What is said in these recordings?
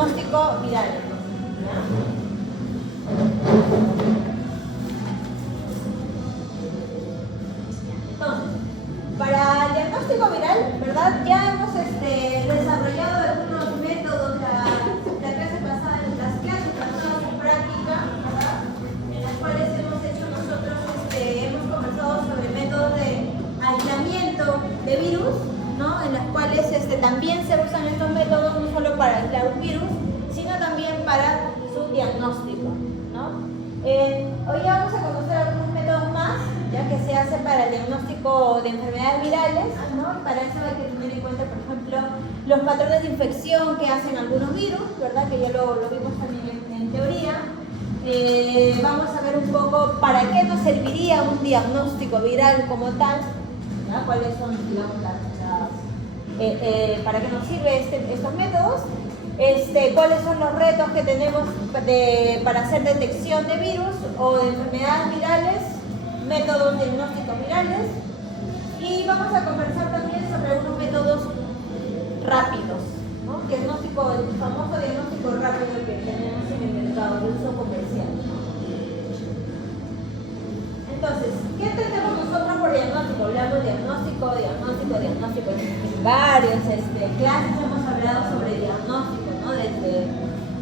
diagnóstico viral. ¿Ya? Entonces, para el diagnóstico viral, ¿verdad? Ya hemos desarrollado algunos métodos la clase pasada, las clases pasadas en práctica, ¿verdad? En las cuales hemos hecho nosotros, hemos conversado sobre métodos de aislamiento de virus, ¿no? En las cuales también se usan estos métodos no solo para aislar un virus, sino también para su diagnóstico, ¿no? Hoy vamos a conocer algunos métodos más, ya que se hace para el diagnóstico de enfermedades virales, ¿no? Para eso hay que tener en cuenta, por ejemplo, los patrones de infección que hacen algunos virus, ¿verdad? Que ya lo vimos también en teoría. Vamos a ver un poco para qué nos serviría un diagnóstico viral como tal, ¿ya? Cuáles son, digamos, para qué nos sirven estos métodos. Cuáles son los retos que tenemos para hacer detección de virus o de enfermedades virales, métodos diagnósticos virales, y vamos a conversar también sobre unos métodos rápidos, ¿no? El famoso diagnóstico rápido que tenemos en el mercado de uso comercial. Entonces, ¿qué entendemos nosotros por diagnóstico? Hablamos de diagnóstico. En varias clases hemos hablado sobre diagnóstico, ¿no?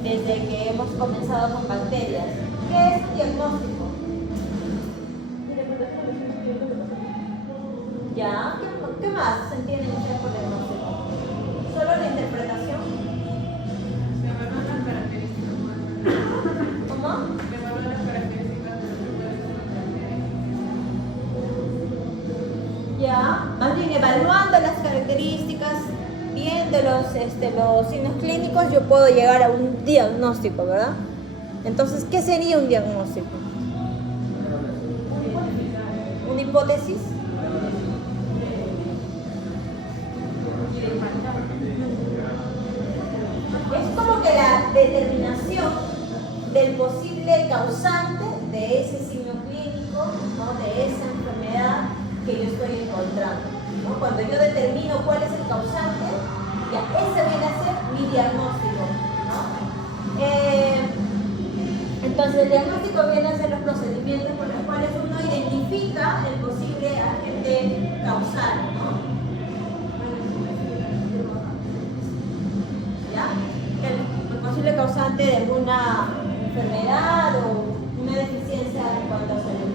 Desde que hemos comenzado con bacterias. ¿Qué es diagnóstico? ¿Ya? ¿Qué más se entiende ustedes por diagnóstico? ¿Solo la interpretación? Se evalúan las características. ¿Cómo? Se evalúan las características de los Ya, más bien evaluando las características, viendo los signos clínicos, yo puedo llegar a un diagnóstico, ¿verdad? Entonces, ¿qué sería un diagnóstico? ¿Una hipótesis? Es como que la determinación del posible causante de ese signo clínico, ¿no? De esa enfermedad que yo estoy encontrando, ¿no? Cuando yo determino cuál es el causante, ya ese viene a ser mi diagnóstico, ¿no? Entonces el diagnóstico viene a ser los procedimientos por los cuales uno identifica el posible agente causal, ¿no? ¿Ya? El posible causante de alguna enfermedad o una deficiencia en cuanto a salud.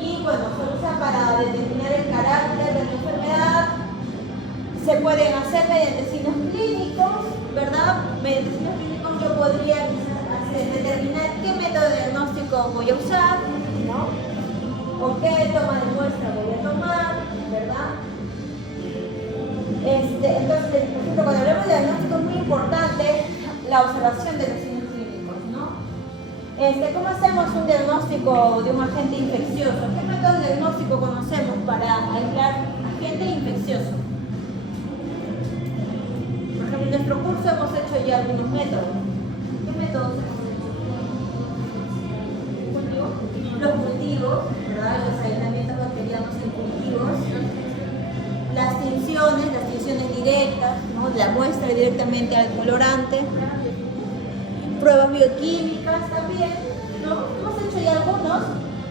Y bueno, se usa para determinar el carácter de la enfermedad. Se pueden hacer mediante signos clínicos, ¿verdad? Mediante signos clínicos yo podría determinar qué método de diagnóstico voy a usar, ¿no? O qué toma de muestra voy a tomar, ¿verdad? Entonces, por ejemplo, cuando hablamos de diagnóstico es muy importante la observación de los signos clínicos, ¿no? ¿Cómo hacemos un diagnóstico de un agente infeccioso? ¿Qué método de diagnóstico conocemos para aislar agente infeccioso? Por ejemplo, en nuestro curso hemos hecho ya algunos métodos. ¿Qué métodos hemos hecho? Los cultivos, ¿verdad? Los aislamientos bacterianos en cultivos. Las tinciones directas, ¿no? La muestra directamente al colorante. Pruebas bioquímicas también, ¿no? Hemos hecho ya algunos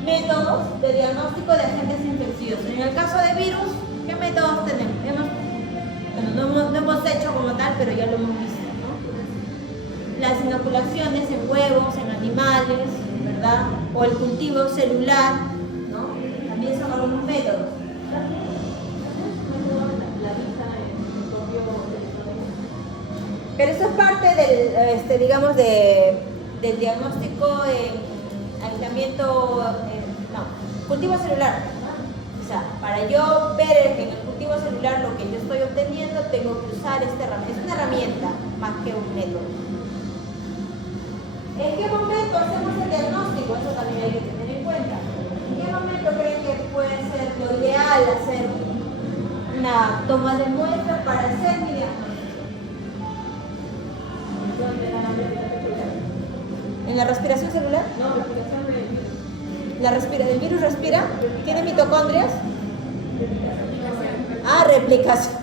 métodos de diagnóstico de agentes infecciosos. En el caso de virus, ¿qué métodos tenemos? No hemos hecho como tal, pero ya lo hemos visto, ¿no? Las inoculaciones en huevos, en animales, ¿verdad? O el cultivo celular, ¿no? También son algunos métodos. Pero eso es parte del, digamos, del diagnóstico aislamiento, cultivo celular. O sea, para yo ver en el cultivo celular lo que yo estoy obteniendo, tengo que usar esta herramienta. Es una herramienta más que un método. ¿En qué momento hacemos el diagnóstico? Eso también hay que tener en cuenta. ¿En qué momento creen que puede ser lo ideal hacer una toma de muestras para hacer mi diagnóstico? ¿En la respiración celular? No, respiración de ¿El virus respira? ¿Tiene mitocondrias? Ah, replicación.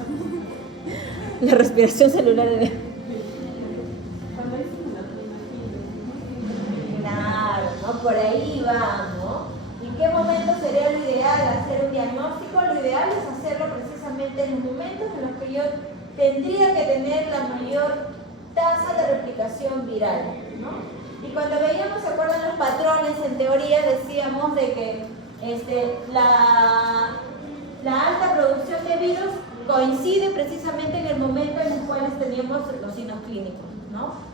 La respiración celular. hacerlo precisamente en los momentos en los que yo tendría que tener la mayor tasa de replicación viral, ¿no? Y cuando veíamos, ¿se acuerdan los patrones? En teoría decíamos de que la alta producción de virus coincide precisamente en el momento en el cual teníamos los signos clínicos, ¿no?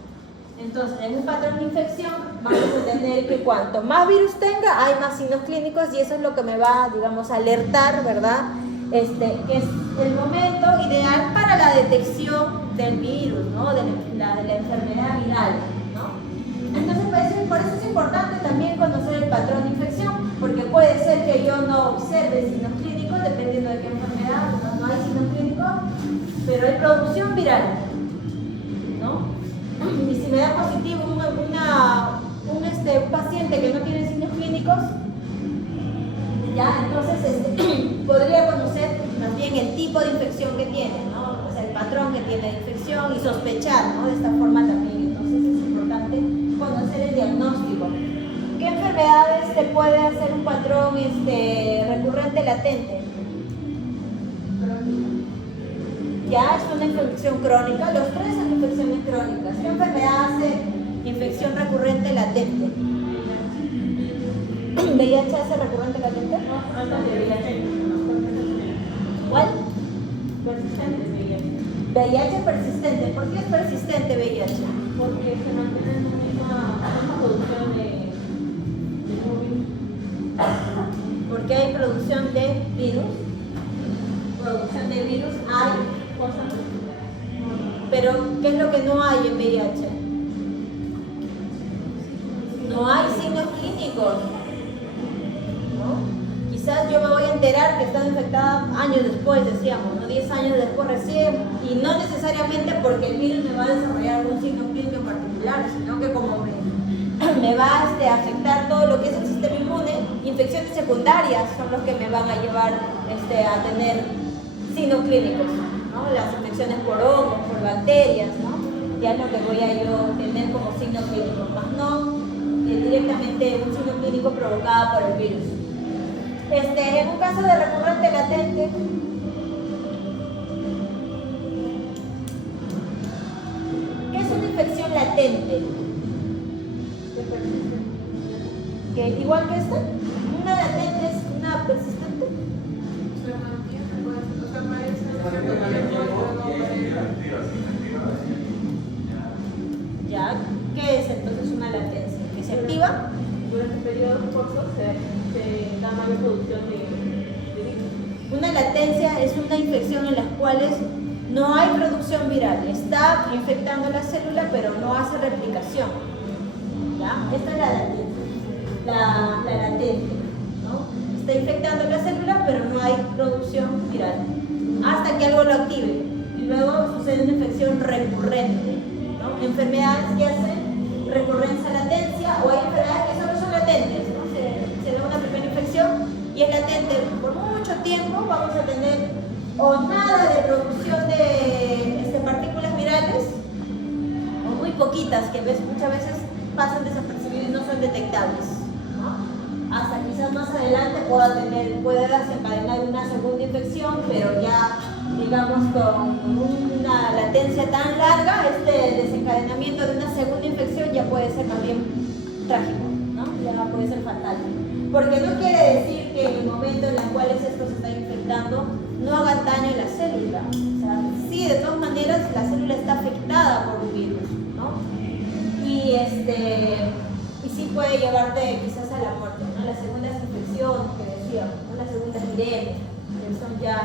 Entonces, en un patrón de infección vamos a tener que cuanto más virus tenga, hay más signos clínicos y eso es lo que me va, digamos, a alertar, ¿verdad? Que es el momento ideal para la detección del virus, ¿no? De la enfermedad viral, ¿no? Entonces, por eso es importante también conocer el patrón de infección, porque puede ser que yo no observe signos clínicos, dependiendo de qué enfermedad, no hay signos clínicos, pero hay producción viral, ¿no? Y si me da positivo un paciente que no tiene signos clínicos, ya, entonces podría conocer más bien el tipo de infección que tiene, ¿no? O sea, el patrón que tiene de infección y sospechar, ¿no? De esta forma también. Entonces es importante conocer el diagnóstico. ¿Qué enfermedades te puede hacer un patrón recurrente latente? Ya es una infección crónica, los tres son infecciones crónicas. ¿Qué enfermedad hace infección recurrente latente? ¿VIH hace recurrente latente? ¿Cuál? Persistente VIH. VIH persistente. ¿Por qué es persistente VIH? Porque se mantiene en la misma producción de virus. Porque hay producción de virus. Producción de virus hay. Pero, ¿qué es lo que no hay en VIH? No hay signos clínicos, ¿no? Quizás yo me voy a enterar que he estado infectada años después, decíamos, ¿no? 10 años después recién, y no necesariamente porque el virus me va a desarrollar algún signo clínico en particular, sino que como me va a afectar todo lo que es el sistema inmune, infecciones secundarias son los que me van a llevar a tener signos clínicos, ¿no? Las infecciones por hongos, por bacterias, ¿no? Ya es lo que voy a yo tener como signo clínico, más no directamente un signo clínico provocado por el virus. En un caso de recurrente latente, ¿qué es una infección latente? ¿Que igual que esta? ¿Una latente es una persistente? Se mantiene, pues, o sea, parece Ya, ¿qué es entonces una latencia? ¿Que se activa? durante periodos cortos se da mayor producción de virus. Una latencia es una infección en las cuales no hay producción viral, está infectando la célula pero no hace replicación. ¿Ya? Esta es la latente, ¿no? Está infectando la célula pero no hay producción viral hasta que algo lo active y luego sucede una infección recurrente, ¿no? Enfermedades que hacen recurrencia latencia o hay enfermedades que solo son latentes, ¿no? Se da una primera infección y es latente por mucho tiempo, vamos a tener o nada de producción de partículas virales o muy poquitas que muchas veces pasan desapercibidas y no son detectables, ¿no? Hasta quizás más adelante pueda desencadenar una segunda infección, pero ya digamos con una latencia tan larga, este desencadenamiento de una segunda infección ya puede ser más bien trágico, ¿no? Ya puede ser fatal. Porque no quiere decir que en el momento en el cual esto se está infectando no haga daño a la célula. O sea, sí, de todas maneras la célula está afectada por un virus, ¿no? Y sí puede llevarte quizás a la muerte, ¿no? Las segundas infecciones que decíamos, ¿no? Las segundas epidemias, que son ya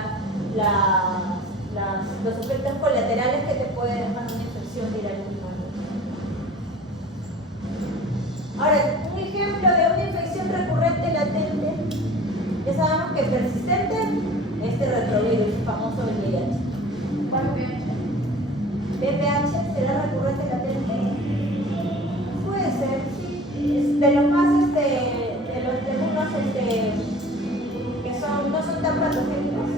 los efectos colaterales que te puede dejar una infección viral humana. Ahora, un ejemplo de una infección recurrente latente, ya sabemos que persistente, retrovirus famoso del VIH. ¿Cuál VIH? ¿VPH será recurrente latente? Puede ser, sí. De los más, de algunos que no son tan patogénicos,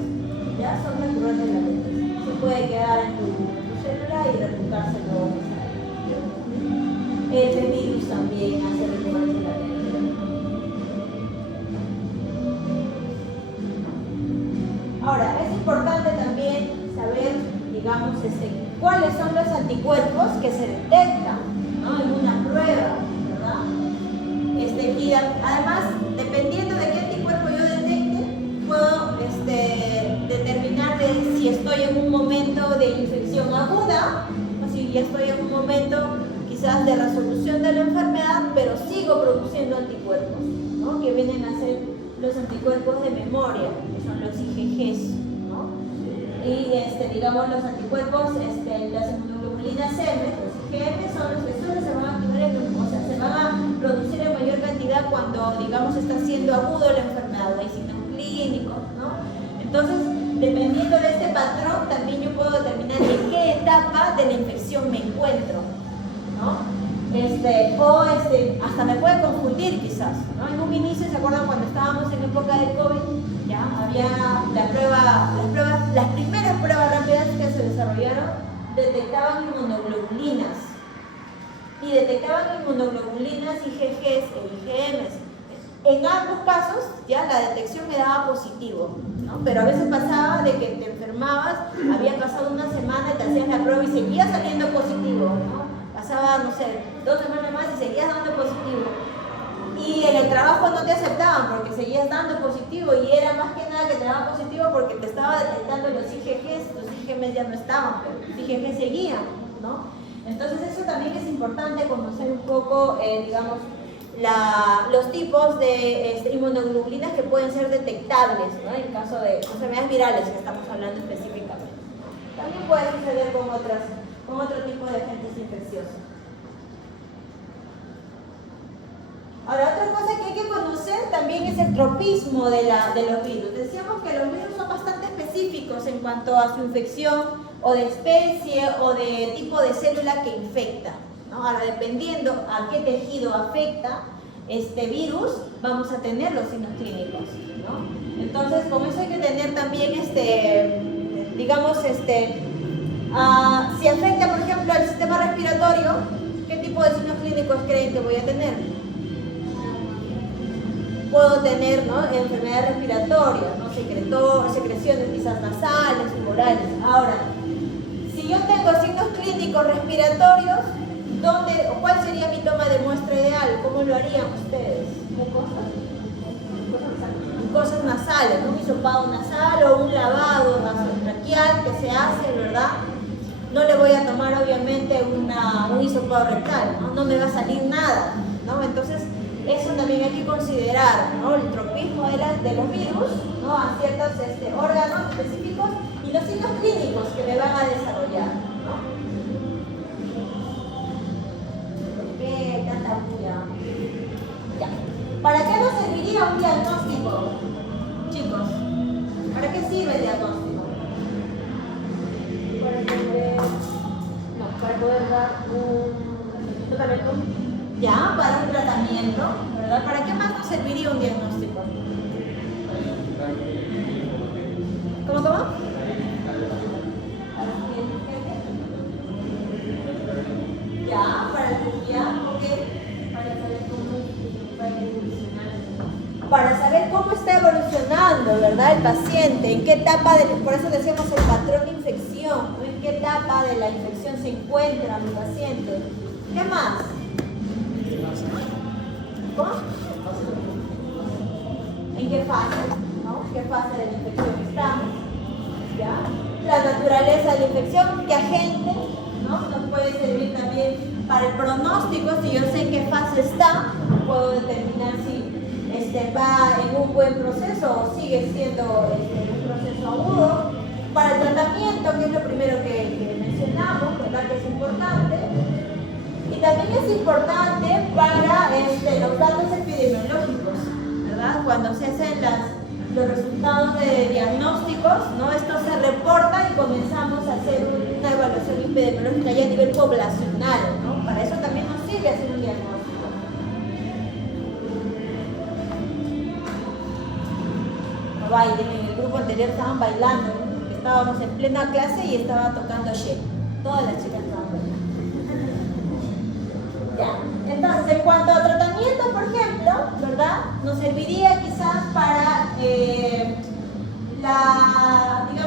ya son recurrentes latentes. Sí puede quedar en tu célula y replicarse luego. El virus también hace recurrente latente. Ahora, Es importante también saber, digamos, cuáles son los anticuerpos que se detectan, ¿no? En una prueba, ¿verdad? Y además, dependiendo de qué anticuerpo yo detecte, puedo determinar si estoy en un momento de infección aguda o si ya estoy en un momento quizás de resolución de la enfermedad, pero sigo produciendo anticuerpos, ¿no? Que vienen a ser los anticuerpos de memoria, que son los IgGs, ¿no? Y digamos los anticuerpos, las inmunoglobulinas M, los IgM, son los que solo se van a activar o sea, se van a producir en mayor cantidad cuando, digamos, está siendo agudo la enfermedad, hay signos clínicos, ¿no? Entonces, dependiendo de este patrón, también yo puedo determinar en qué etapa de la infección me encuentro, ¿no? Hasta me puede confundir quizás, ¿no? En un inicio, ¿se acuerdan cuando estábamos en época de COVID? Ya había las primeras pruebas rápidas que se desarrollaron detectaban inmunoglobulinas y detectaban inmunoglobulinas IgGs e IgMs. En ambos casos ya la detección me daba positivo, ¿no? Pero a veces pasaba de que te enfermabas, había pasado una semana y te hacías la prueba y seguía saliendo positivo, ¿no? Pasaba, no sé, 2 semanas más y seguías dando positivo. Y en el trabajo no te aceptaban porque seguías dando positivo y era más que nada que te daba positivo porque te estaba detectando los IgGs, los IgMs ya no estaban, pero los IgGs seguían, ¿no? Entonces eso también es importante conocer un poco, digamos, los tipos de inmunoglobulinas que pueden ser detectables, ¿no? En caso de enfermedades virales que estamos hablando específicamente. También puede suceder con otro tipo de agentes infecciosos. Ahora, otra cosa que hay que conocer también es el tropismo de los virus. Decíamos que los virus son bastante específicos en cuanto a su infección o de especie o de tipo de célula que infecta, ¿no? Ahora, dependiendo a qué tejido afecta este virus, vamos a tener los signos clínicos, ¿no? Entonces, con eso hay que tener también, digamos, si afecta, por ejemplo, al sistema respiratorio, ¿qué tipo de signos clínicos creen que voy a tener? Puedo tener, ¿no?, enfermedades respiratorias, ¿no?, secreciones quizás nasales, orales. Ahora, si yo tengo signos clínicos respiratorios, ¿cuál sería mi toma de muestra ideal? ¿Cómo lo harían ustedes? Cosas nasales, ¿no? Un hisopado nasal o un lavado nasotraqueal que se hace, ¿verdad? No le voy a tomar obviamente un hisopado rectal, ¿no? No me va a salir nada, ¿no? Entonces, eso también hay que considerar, ¿no? El tropismo de los virus, ¿no?, a ciertos órganos específicos y los signos clínicos que me van a desarrollar, ¿no? ¿Por qué tanta bulla? Ya. ¿Para qué nos serviría un diagnóstico, chicos? ¿Para qué sirve el diagnóstico? Para poder dar un tratamiento. Ya, para un tratamiento, ¿verdad? ¿Para qué más nos serviría un diagnóstico? ¿Cómo? Ya, para para saber cómo está evolucionando, ¿verdad?, el paciente, en qué etapa, por eso decíamos el patrón de infección, ¿no? En qué etapa de la infección se encuentra mi paciente. ¿Qué más? ¿Cómo? ¿En qué fase? ¿No? ¿Qué fase de la infección estamos? ¿Ya? La naturaleza de la infección, qué agente, ¿no?, nos puede servir también para el pronóstico. Si yo sé en qué fase está, puedo determinar si va en un buen proceso o sigue siendo un proceso agudo. Para el tratamiento, que es lo primero que mencionamos, ¿verdad?, que es importante. Y también es importante para los datos epidemiológicos, ¿verdad? Cuando se hacen los resultados de diagnósticos, ¿no?, esto se reporta y comenzamos a hacer una evaluación epidemiológica ya a nivel poblacional, ¿no? Para eso también nos sirve hacer un diagnóstico. No bailen, en el grupo anterior estaban bailando, ¿no? Estábamos en plena clase y estaba tocando Shell. Todas las chicas estaban bailando. Ya. Entonces, en cuanto a tratamiento, por ejemplo, ¿verdad?, nos serviría quizás para digamos,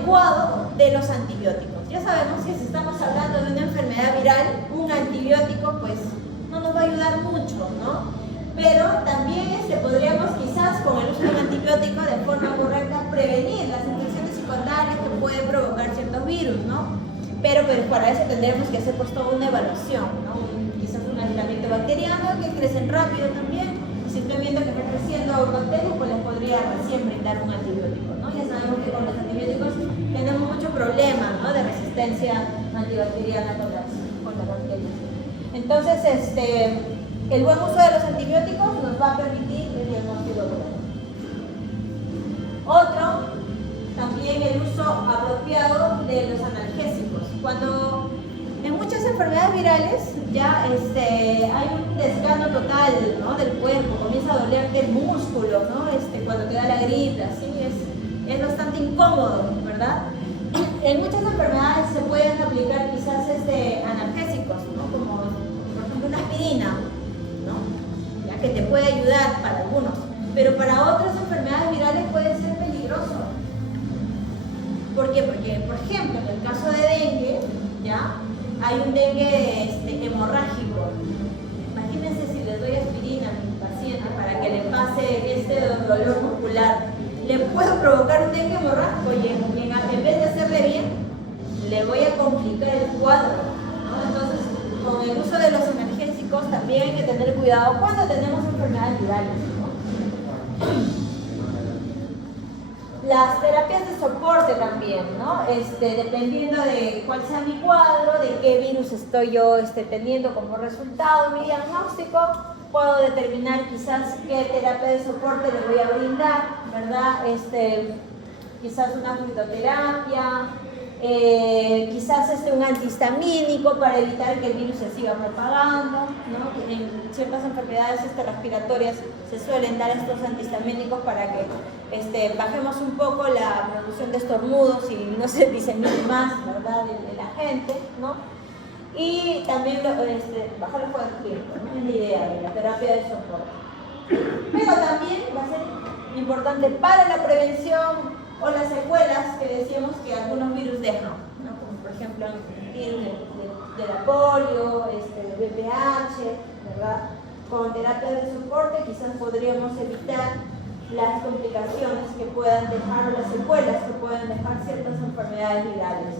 adecuado de los antibióticos. Ya sabemos que si estamos hablando de una enfermedad viral, un antibiótico pues no nos va a ayudar mucho, ¿no? Pero también podríamos quizás con el uso de un antibiótico de forma correcta prevenir las infecciones secundarias que pueden provocar ciertos virus, ¿no? Pero para eso tendremos que hacer pues toda una evaluación, ¿no? Quizás un aislamiento bacteriano que crecen rápido también. Si estoy viendo que está creciendo bacterias, pues les podría recién brindar un antibiótico, ¿no? Ya sabemos que con los antibióticos tenemos muchos problemas, ¿no? De resistencia antibacteriana con las bacterias. Entonces, el buen uso de los antibióticos nos va a permitir el diagnóstico correcto. Otro, también el uso apropiado de los analgésicos. Cuando en muchas enfermedades virales ya hay un desgano total, ¿no? Del cuerpo, comienza a dolerte el músculo, ¿no? Cuando te da la gripe, así es bastante incómodo, ¿verdad? En muchas enfermedades se pueden aplicar quizás analgésicos, ¿no? Como por ejemplo una aspirina, ¿no? Ya que te puede ayudar para algunos, pero para otras enfermedades virales puede ser peligroso. ¿Por qué? Porque, por ejemplo, en el caso de dengue, ¿ya? Hay un dengue hemorrágico. Imagínense si le doy aspirina a mi paciente para que le pase dolor muscular. Le puedo provocar un dengue hemorrágico y en vez de hacerle bien, le voy a complicar el cuadro, ¿no? Entonces, con el uso de los analgésicos también hay que tener cuidado cuando tenemos enfermedades virales, ¿no? Las terapias de soporte también, ¿no? Dependiendo de cuál sea mi cuadro, de qué virus estoy yo teniendo como resultado mi diagnóstico, puedo determinar quizás qué terapia de soporte le voy a brindar, ¿verdad? Quizás una fitoterapia, quizás un antihistamínico para evitar que el virus se siga propagando, ¿no? En ciertas enfermedades respiratorias se suelen dar estos antihistamínicos para que bajemos un poco la producción de estornudos y no se disemine más, ¿verdad?, de la gente, ¿no? Y también bajar los cuadros clínicos, ¿no? Es la idea de la terapia de soporte. Pero también va a ser importante para la prevención o las secuelas que decíamos que algunos virus dejan, ¿no? Como por ejemplo el virus de la polio, del VPH, ¿verdad? Con terapia de soporte quizás podríamos evitar las complicaciones que puedan dejar o las secuelas que puedan dejar ciertas enfermedades virales.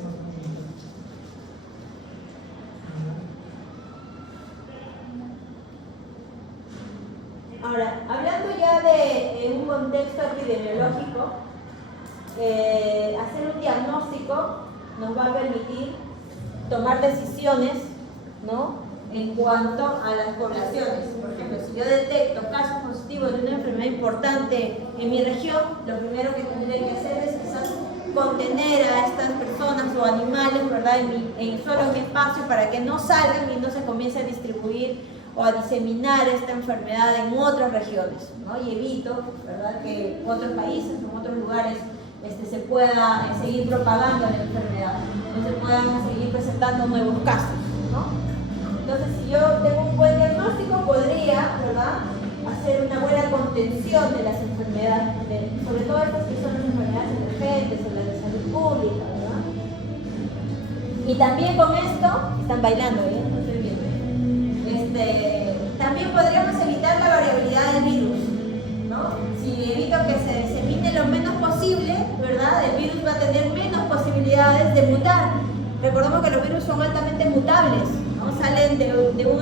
Ahora, hablando ya de un contexto epidemiológico, hacer un diagnóstico nos va a permitir tomar decisiones, ¿no?, en cuanto a las poblaciones. Por ejemplo, si yo detecto casos positivos de una enfermedad importante en mi región, lo primero que tendré que hacer es quizás contener a estas personas o animales, ¿verdad?, solo en mi espacio para que no salgan y no se comience a distribuir o a diseminar esta enfermedad en otras regiones, ¿no? Y evito, ¿verdad?, que en otros países, en otros lugares se pueda seguir propagando la enfermedad, no se puedan seguir presentando nuevos casos, ¿no? Entonces, si yo tengo un buen diagnóstico, podría, ¿verdad?, hacer una buena contención de las enfermedades, sobre todo estas que son las enfermedades emergentes o las de salud pública, ¿verdad? Y también con esto, están bailando, ¿eh? No estoy viendo. También podríamos evitar la variabilidad del virus, ¿no? Si evito que se disemine lo menos posible, ¿verdad?, el virus va a tener menos posibilidades de mutar. Recordemos que los virus son altamente mutables, ¿no? Salen de un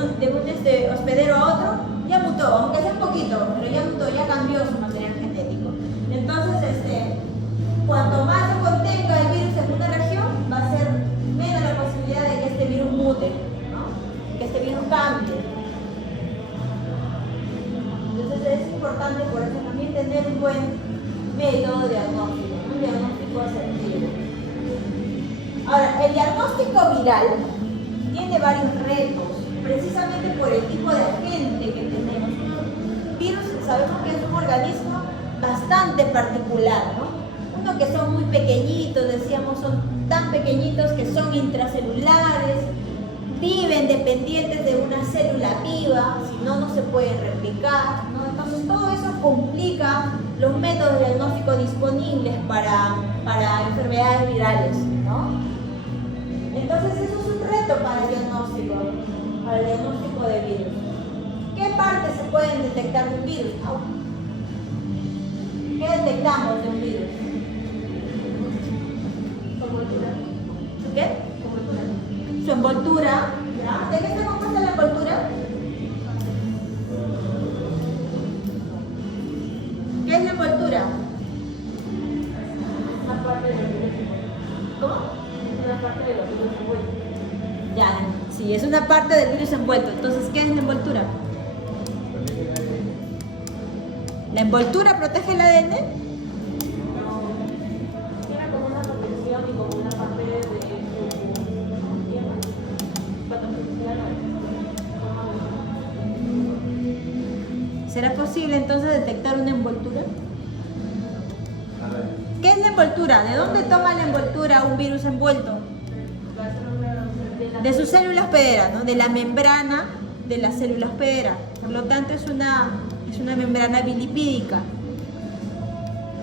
hospedero a otro, ya mutó, aunque sea un poquito, pero ya mutó, ya cambió su material genético. Entonces, cuanto más yo contenga el virus en una región, va a ser menos la posibilidad de que este virus mute, ¿no?, que este virus cambie. Entonces es importante por eso también tener un buen método diagnóstico, un diagnóstico asertivo. Ahora, el diagnóstico viral tiene varios retos, precisamente por el tipo de agente que tenemos. Un virus, sabemos que es un organismo bastante particular, ¿no? Uno que son muy pequeñitos, decíamos, son tan pequeñitos que son intracelulares, viven dependientes de una célula viva, si no, no se pueden replicar, ¿no? Entonces todo eso complica los métodos diagnósticos disponibles para para enfermedades virales, ¿no? Entonces eso es un reto para el diagnóstico de virus. ¿Qué partes se pueden detectar de un virus? ¿Qué detectamos de un virus? ¿Qué? Su envoltura. ¿Ya? ¿De qué está compuesta la envoltura? ¿Qué es la envoltura? Una parte del virus. ¿Cómo? Una parte de los virus envueltos. Ya, sí, es una parte del virus envuelto. Entonces, ¿qué es la envoltura? ¿La envoltura protege el ADN? Tiene como una protección y como una parte de su ¿Será posible entonces detectar una envoltura? ¿Qué es la envoltura? ¿De dónde toma la envoltura un virus envuelto? De sus células hospederas, ¿no? De la membrana de las células hospederas. Por lo tanto, es una membrana bilipídica,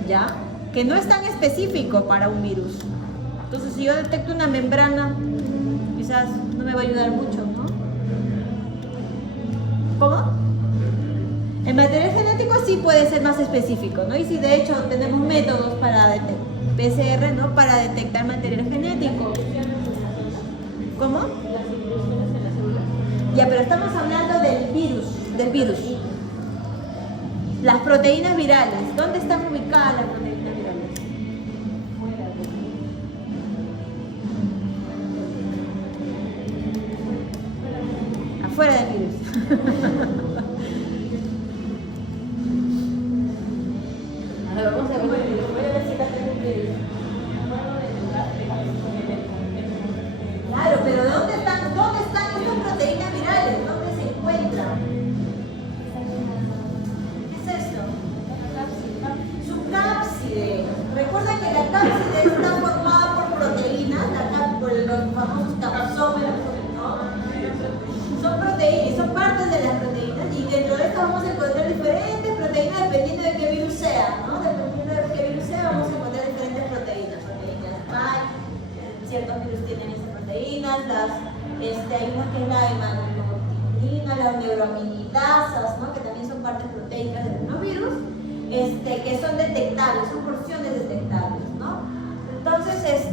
¿ya? Que no es tan específico para un virus. Entonces, si yo detecto una membrana, quizás no me va a ayudar mucho, ¿no? ¿Cómo? El material genético sí puede ser más específico, ¿no? Y si de hecho tenemos métodos para PCR, ¿no? Para detectar material genético. ¿Cómo? Las inclusiones en las células. Ya, pero estamos hablando del virus. Las proteínas virales. ¿Dónde están ubicadas las proteínas virales? Afuera del virus. A ver, vamos a ver. Voy a ver si está en el virus. Claro, pero ¿dónde están estas proteínas virales? ¿Dónde se encuentran? ¿Qué es esto? Su cápside. Recuerda que la cápside está formada por proteínas, por los famosos capsómeros, ¿no? Son proteínas, son partes de las proteínas y dentro de esto vamos a encontrar diferentes proteínas dependiendo de qué virus sea, ¿no? Dependiendo de qué virus sea vamos a encontrar diferentes proteínas. Proteínas spike, ciertos virus tienen esas proteínas, hay una que es la hemagglutinin, las neuroaminidasas, ¿no? Que también son partes proteicas de algunos virus, que son detectables, son porciones detectables, ¿no? Entonces,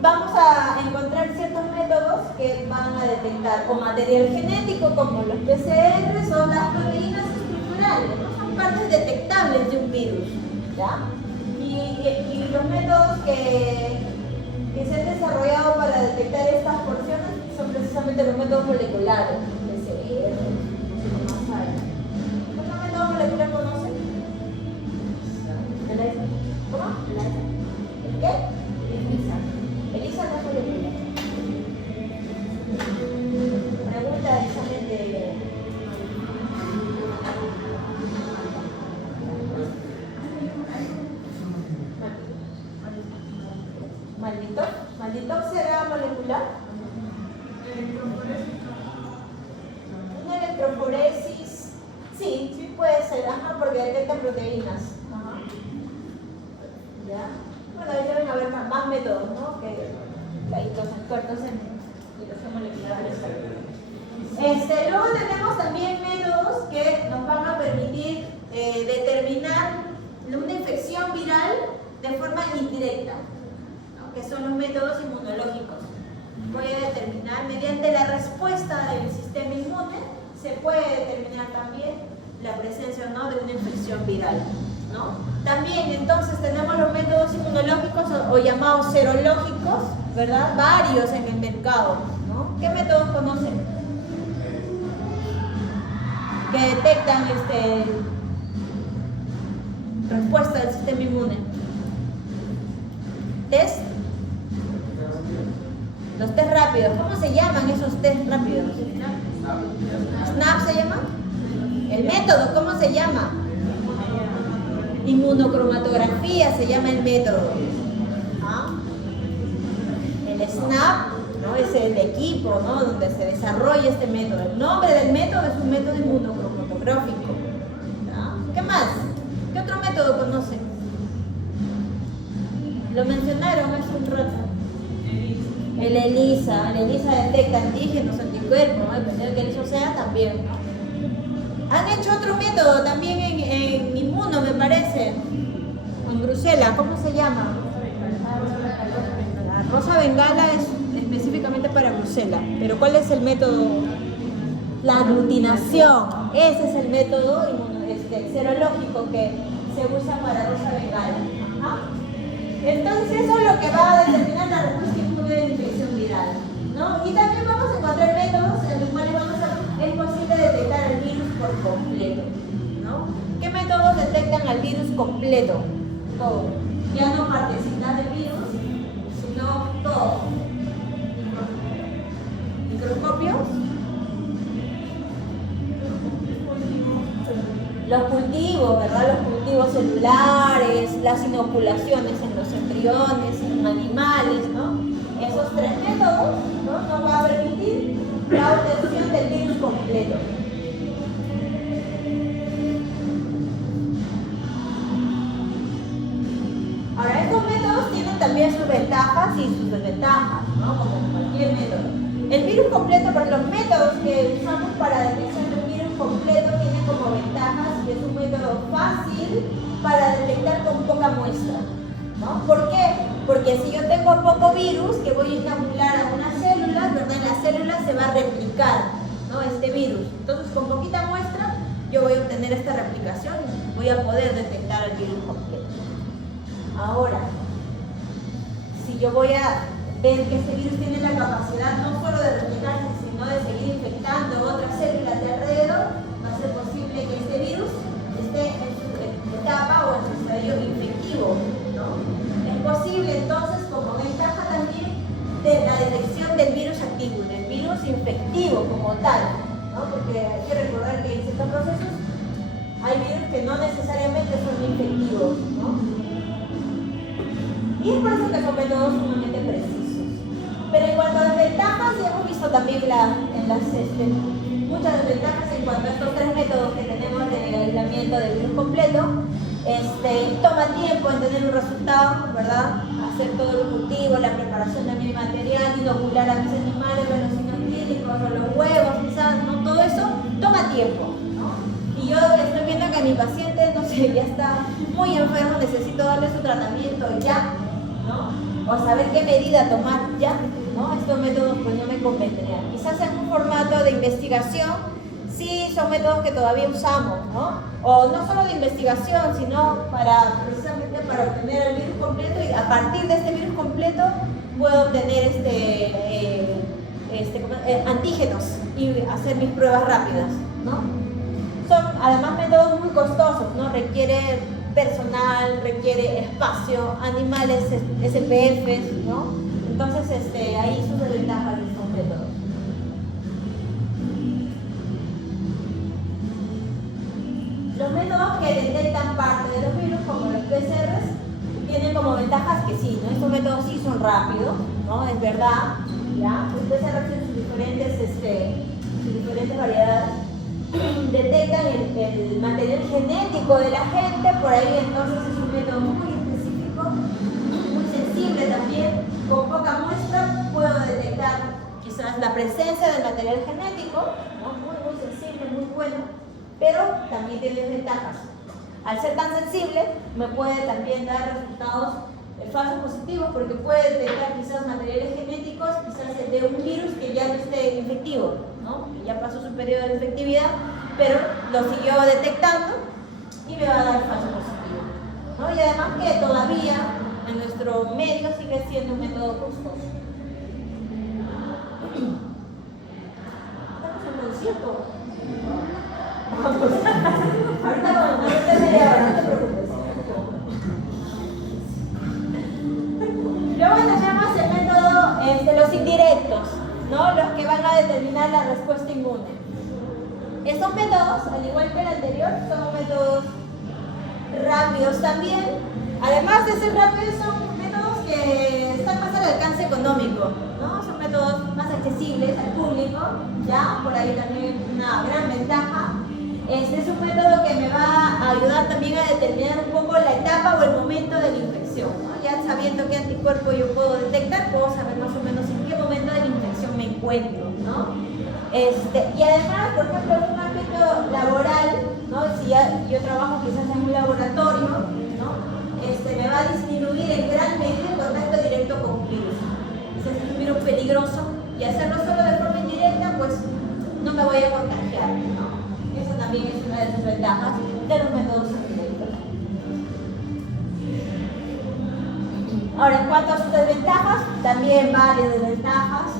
vamos a encontrar ciertos métodos que van a detectar o material genético como los PCR o las proteínas estructurales, ¿no? Son partes detectables de un virus, ¿ya? Y los métodos que se han desarrollado para detectar estas porciones son precisamente los métodos moleculares, PCR, más hay. ¿Qué otro método molecular conocen? ¿Cómo? ¿El qué? ELISA. ELISA no es molecular. Pregunta de examen de... ¿Malditor será molecular? Una electroforesis, sí puede ser, porque detecta proteínas. ¿Ya? Bueno, ahí deben haber más métodos, ¿no? Que hay los expertos en biología molecular. Luego tenemos también métodos que nos van a permitir determinar una infección viral de forma indirecta, que son los métodos inmunológicos. Voy a determinar, mediante la respuesta del sistema inmune, se puede determinar también la presencia o no de una infección viral, ¿no? También entonces tenemos los métodos inmunológicos o llamados serológicos, ¿verdad? Varios en el mercado, ¿no? ¿Qué métodos conocen? Que detectan respuesta del sistema inmune. ¿Test? Los test rápidos. ¿Cómo se llaman esos test rápidos? ¿SNAP se llama? El método, ¿cómo se llama? Inmunocromatografía se llama el método. ¿Ah? El SNAP, ¿no? Es el equipo, ¿no? Donde se desarrolla este método. El nombre del método es un método inmunocromatográfico. ¿Ah? ¿Qué más? ¿Qué otro método conocen? Lo mencionaron hace un rato. El ELISA detecta antígenos, anticuerpos, ¿no? Dependiendo de qué ELISA sea también, ¿no? Han hecho otro método también en Inmuno, me parece, en Bruselas, ¿cómo se llama? La rosa bengala es específicamente para Bruselas, pero ¿cuál es el método? La aglutinación, ese es el método serológico que se usa para rosa bengala. Ajá. Entonces eso es lo que va a determinar la respuesta inmune de infección viral, ¿no? Y también vamos a encontrar métodos en los cuales es posible detectar el virus por completo, ¿no? ¿Qué métodos detectan al virus completo? Todo. Ya no partecitas del virus, sino todo. Microscopios. Los cultivos, ¿verdad? Los cultivos celulares, las inoculaciones en los embriones, en animales, ¿no? Esos tres métodos, ¿no? Nos va a permitir la obtención del virus completo. Ahora, estos métodos tienen también sus ventajas y sus desventajas, ¿no? Como cualquier método. El virus completo, pero los métodos que usamos para detección del virus completo tienen como ventajas que es un método fácil para detectar con poca muestra, ¿no? ¿Por qué? Porque si yo tengo poco virus que voy a inocular a unas células, ¿verdad? En las células se va a replicar, ¿no? Este virus. Entonces, con poquita muestra, yo voy a obtener esta replicación y voy a poder detectar el virus completo. Ahora, si yo voy a ver que este virus tiene la capacidad no solo de replicarse, sino de seguir infectando otras células de alrededor, va a ser posible que este virus esté en su etapa o en su estadio infectivo, ¿no? Es posible entonces, como ventaja también, de la detección del virus activo, del virus infectivo como tal, ¿no? Porque hay que recordar que en ciertos procesos hay virus que no necesariamente son infectivos, ¿no? Y es por eso que son métodos sumamente precisos. Pero en cuanto a las ventajas, ya hemos visto también muchas desventajas en cuanto a estos tres métodos que tenemos de aislamiento del virus completo. Toma tiempo en tener un resultado, ¿verdad? Hacer todo el cultivo, la preparación de mi material, inocular a mis animales, ver los signos clínicos, o los huevos, quizás, ¿no? Todo eso toma tiempo, ¿no? Y yo estoy viendo que mi paciente, no sé, ya está muy enfermo, necesito darle su tratamiento ya, ¿no? O saber qué medida tomar ya, ¿no? Estos métodos pues no me convendrían. Quizás en un formato de investigación, sí son métodos que todavía usamos, ¿no? O no solo de investigación, sino precisamente para obtener el virus completo y a partir de este virus completo puedo obtener antígenos y hacer mis pruebas rápidas, ¿no? Son además métodos muy costosos, ¿no? Requiere personal, requiere espacio, animales, SPFs, ¿no? Entonces, ahí sus desventajas de estos métodos. Los métodos que detectan parte de los virus, como los PCRs, tienen como ventajas que sí, ¿no? Estos métodos sí son rápidos, ¿no? Es verdad, ¿ya? Los PCRs tienen sus diferentes variedades. Detectan el material genético de la gente, por ahí entonces es un método muy específico, muy sensible también. Con poca muestra puedo detectar quizás la presencia del material genético, ¿no? Muy sensible, muy bueno, pero también tiene desventajas. Al ser tan sensible, me puede también dar resultados falsos positivos porque puede detectar quizás materiales genéticos, quizás de un virus que ya no esté infectivo, ¿no? Que ya pasó su periodo de infectividad, pero lo siguió detectando y me va a dar falso positivo, ¿no? Y además que todavía en nuestro medio sigue siendo un método costoso. Estamos en concierto. Vamos. Ahorita vamos, no te preocupes. Luego tenemos el método, los indirectos, ¿no? Los que van a determinar la respuesta inmune. Estos métodos, al igual que el anterior, son métodos rápidos también. Además de ser rápidos, son métodos que están más al alcance económico, ¿no? Son métodos más accesibles al público, ¿ya? Por ahí también una gran ventaja. Este es un método que me va a ayudar también a determinar un poco la etapa o el momento de la infección, ¿no? Ya ya sabiendo qué anticuerpo yo puedo detectar, puedo saber más o menos en qué momento de la infección me encuentro, ¿no? Y además, por ejemplo, en un ámbito laboral, ¿no? Si yo trabajo quizás en un laboratorio, ¿no? Me va a disminuir en gran medida el contacto directo con un virus. Ese es un virus peligroso y hacerlo solo de forma indirecta, pues no me voy a contagiar, ¿no? Eso también es una de las ventajas de los métodos indirectos. Ahora, en cuanto a sus desventajas, también varias desventajas.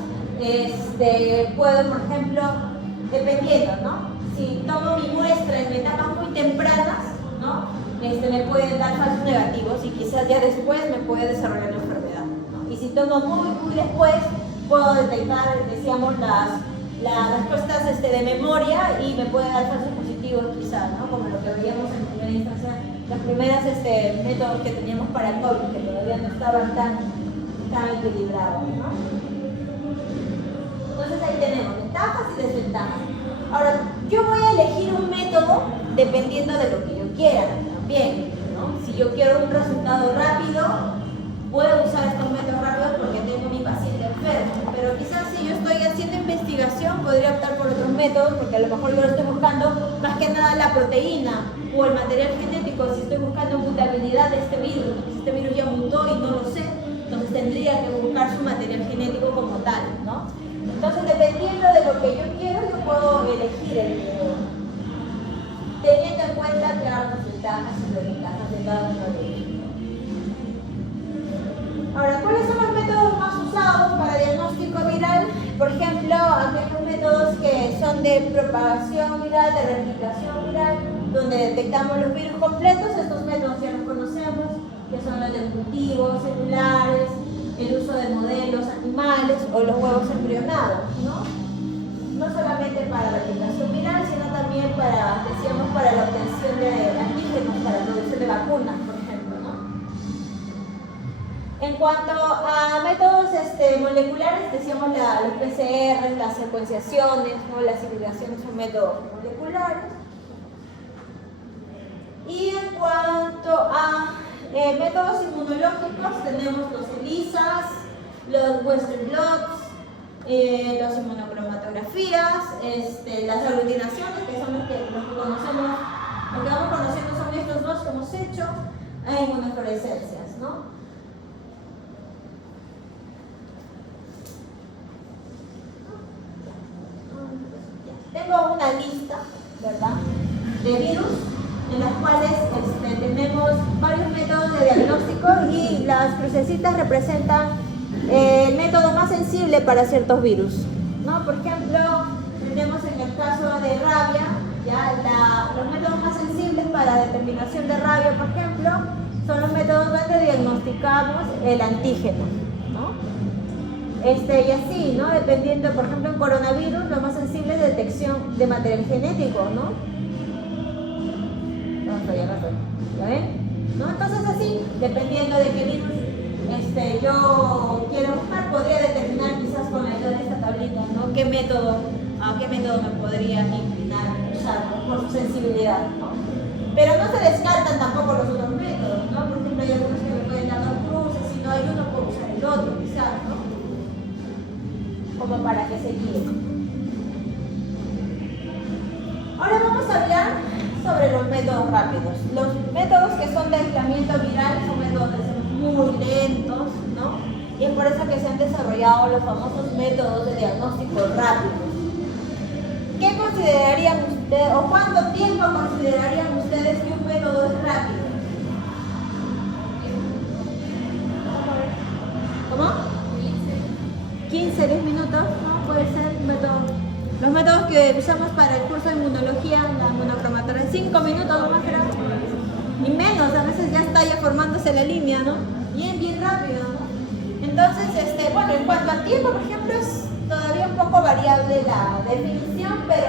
Puedo, por ejemplo, dependiendo, ¿no? Si tomo mi muestra en etapas muy tempranas, ¿no? Me pueden dar falsos negativos y quizás ya después me puede desarrollar la enfermedad, ¿no? Y si tomo muy después, puedo detectar, decíamos, las respuestas de memoria y me puede dar falsos positivos quizás, ¿no? Como lo que veíamos en primera instancia, los primeros métodos que teníamos para el COVID, que todavía no estaban tan equilibrados, ¿no? Entonces ahí tenemos ventajas y desventajas. Ahora, yo voy a elegir un método dependiendo de lo que yo quiera también, ¿no? Si yo quiero un resultado rápido, puedo usar estos métodos rápidos porque tengo mi paciente enfermo, pero quizás si yo estoy haciendo investigación podría optar por otros métodos porque a lo mejor yo lo estoy buscando más que nada la proteína o el material genético, si estoy buscando mutabilidad de este virus, porque si este virus ya mutó y no lo sé, entonces tendría que buscar su material genético como tal, ¿no? Entonces, dependiendo de lo que yo quiero, yo puedo elegir el método, teniendo en cuenta, claro, las ventajas y desventajas de cada uno de ellos. Ahora, ¿cuáles son los métodos más usados para diagnóstico viral? Por ejemplo, aquellos métodos que son de propagación viral, de replicación viral, donde detectamos los virus completos. Estos métodos ya los conocemos, que son los de cultivos celulares, el uso de modelos animales o los huevos embrionados, ¿no? No solamente para replicación viral, sino también para, decíamos, para la obtención de antígenos, para la producción de vacunas, por ejemplo, ¿no? En cuanto a métodos moleculares, decíamos los PCR, las secuenciaciones, ¿no? Las hibridaciones son métodos moleculares. Y en cuanto a métodos inmunológicos, tenemos los ELISAs, los Western blots, las inmunocromatografías, las aglutinaciones, que son los que conocemos, lo que vamos conociendo son estos dos que hemos hecho, e inmunofluorescencias, ¿no? Tengo una lista, ¿verdad?, de virus en las cuales tenemos varios métodos de diagnóstico y las crucecitas representan el método más sensible para ciertos virus, ¿no? Por ejemplo, tenemos en el caso de rabia, ¿ya? Los métodos más sensibles para determinación de rabia, por ejemplo, son los métodos donde diagnosticamos el antígeno, ¿no? Y así, ¿no? Dependiendo, por ejemplo, en coronavirus, lo más sensible es detección de material genético, ¿no? ¿Ya ven? ¿No? Entonces así, dependiendo de qué virus yo quiero buscar, podría determinar quizás con la ayuda de esta tablita, ¿no? A qué método me podría inclinar a usar, ¿no? Por su sensibilidad, ¿no? Pero no se descartan tampoco los otros métodos, ¿no? Por ejemplo, hay algunos que me pueden dar dos cruces, si no hay uno, puedo usar el otro, quizás, ¿no? Como para que se guíen. Ahora vamos a hablar sobre los métodos rápidos. Los métodos que son de aislamiento viral son métodos muy lentos, ¿no? Y es por eso que se han desarrollado los famosos métodos de diagnóstico rápidos. ¿Qué considerarían ustedes, o cuánto tiempo considerarían ustedes que un método es rápido? ¿Cómo? 15, 10 minutos, ¿no? Puede ser un método. Los métodos que usamos para el curso de inmunología, la inmunocromatografía, 5 minutos o más, creo. Ni menos, a veces ya está formándose la línea, ¿no? Bien rápido, ¿no? Entonces, bueno, en cuanto a tiempo, por ejemplo, es todavía un poco variable la definición, pero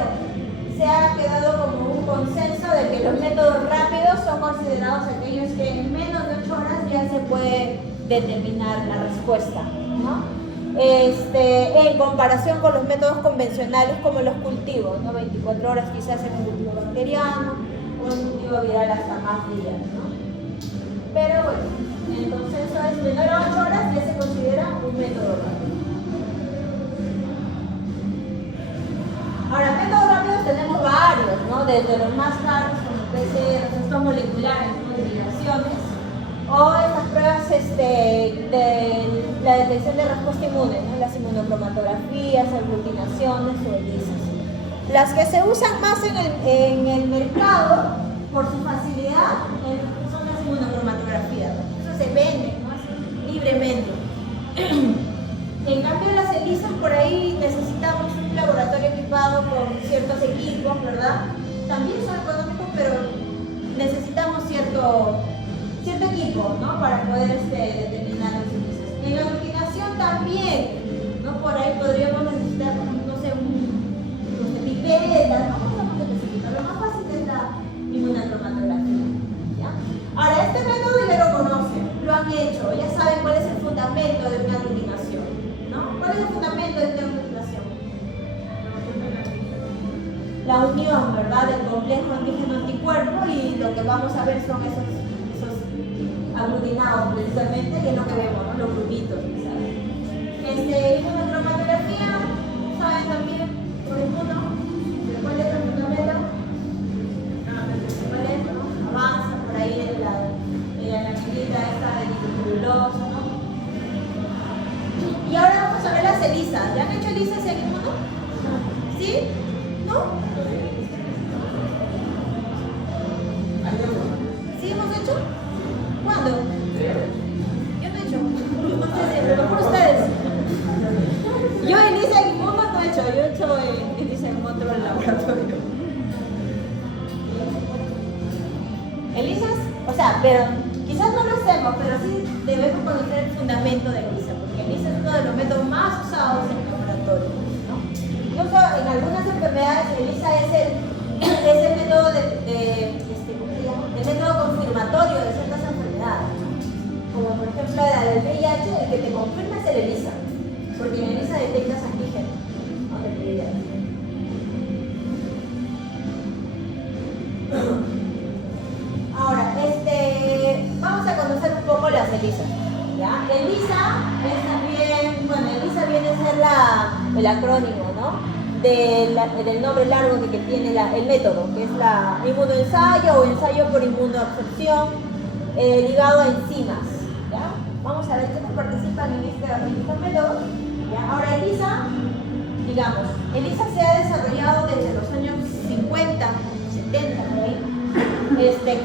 se ha quedado como un consenso de que los métodos rápidos son considerados aquellos que en menos de 8 horas ya se puede determinar la respuesta, ¿no? En comparación con los métodos convencionales como los cultivos, ¿no? 24 horas quizás en un cultivo bacteriano o en un cultivo viral hasta más días, ¿no? Pero bueno, entonces eso es menor a 8 horas, ya se considera un método rápido. Ahora, métodos rápidos tenemos varios, ¿no? Desde los más caros, como PCR, registros moleculares, ¿no? De migraciones, o estas pruebas de la detección de respuesta inmune, ¿no? Las inmunocromatografías, aglutinaciones o ELISAs. Las que se usan más en el mercado, por su facilidad, son las inmunocromatografías, ¿no? Eso se vende, ¿no? Así, libremente. En cambio, las ELISAs, por ahí necesitamos un laboratorio equipado con ciertos equipos, ¿verdad? También son económicos, pero necesitamos cierto equipo, ¿no? Para poder determinar los ELISAs. En la aglutinación también, ¿no? Por ahí podríamos necesitar, no sé, unos pipetas, ¿no? Vamos a necesitar. Lo más fácil es la inmunocromatografía, ¿ya? Ahora, este método ya lo conocen, lo han hecho, ya saben cuál es el fundamento de una aglutinación, ¿no? ¿Cuál es el fundamento de una aglutinación? La unión, ¿verdad?, del complejo antígeno-anticuerpo, y lo que vamos a ver son esos aglutinados precisamente, y es lo que vemos, ¿no? Los grupitos, ¿sabes? Inmunocromatografía, ¿saben también? Por ejemplo, ¿cuál es el fundamento? ¿Cuál es? ¿No? Avanza por ahí en la medida esta de nitrocelulosa, ¿no? Y ahora vamos a ver las ELISAs. ¿Ya han hecho ELISAs en inmuno? ¿Sí? ¿No? ¿Sí hemos hecho? ¿Cuándo? Yo no he hecho. Ustedes siempre, por ustedes. Yo ELISA en inmuno no he hecho. Yo he hecho ELISA en otro laboratorio. ELISAs, o sea, pero quizás no lo hacemos, pero sí debemos conocer el fundamento de ELISA, porque ELISA es uno de los métodos más usados en el laboratorio, ¿no? Incluso en algunas enfermedades ELISA es el método ¿cómo se llama? El método confirmatorio de ciertas enfermedades, ¿no? Como por ejemplo la del VIH, el que te confirma es el ELISA, porque en ELISA detectas antígenos, ¿no? Del VIH. Ahora, vamos a conocer un poco las ELISAs, ¿ya? ELISA es también, bueno, ELISA viene a ser el acrónimo, ¿no? Del nombre largo que tiene el método, que es la inmunoensayo o ensayo por inmunoabsorción ligado a enzimas, ¿ya? Vamos a ver quiénes participan en este método, ¿ya? Ahora, ELISA, digamos, ELISA se ha desarrollado desde los años 50, 70, por ahí,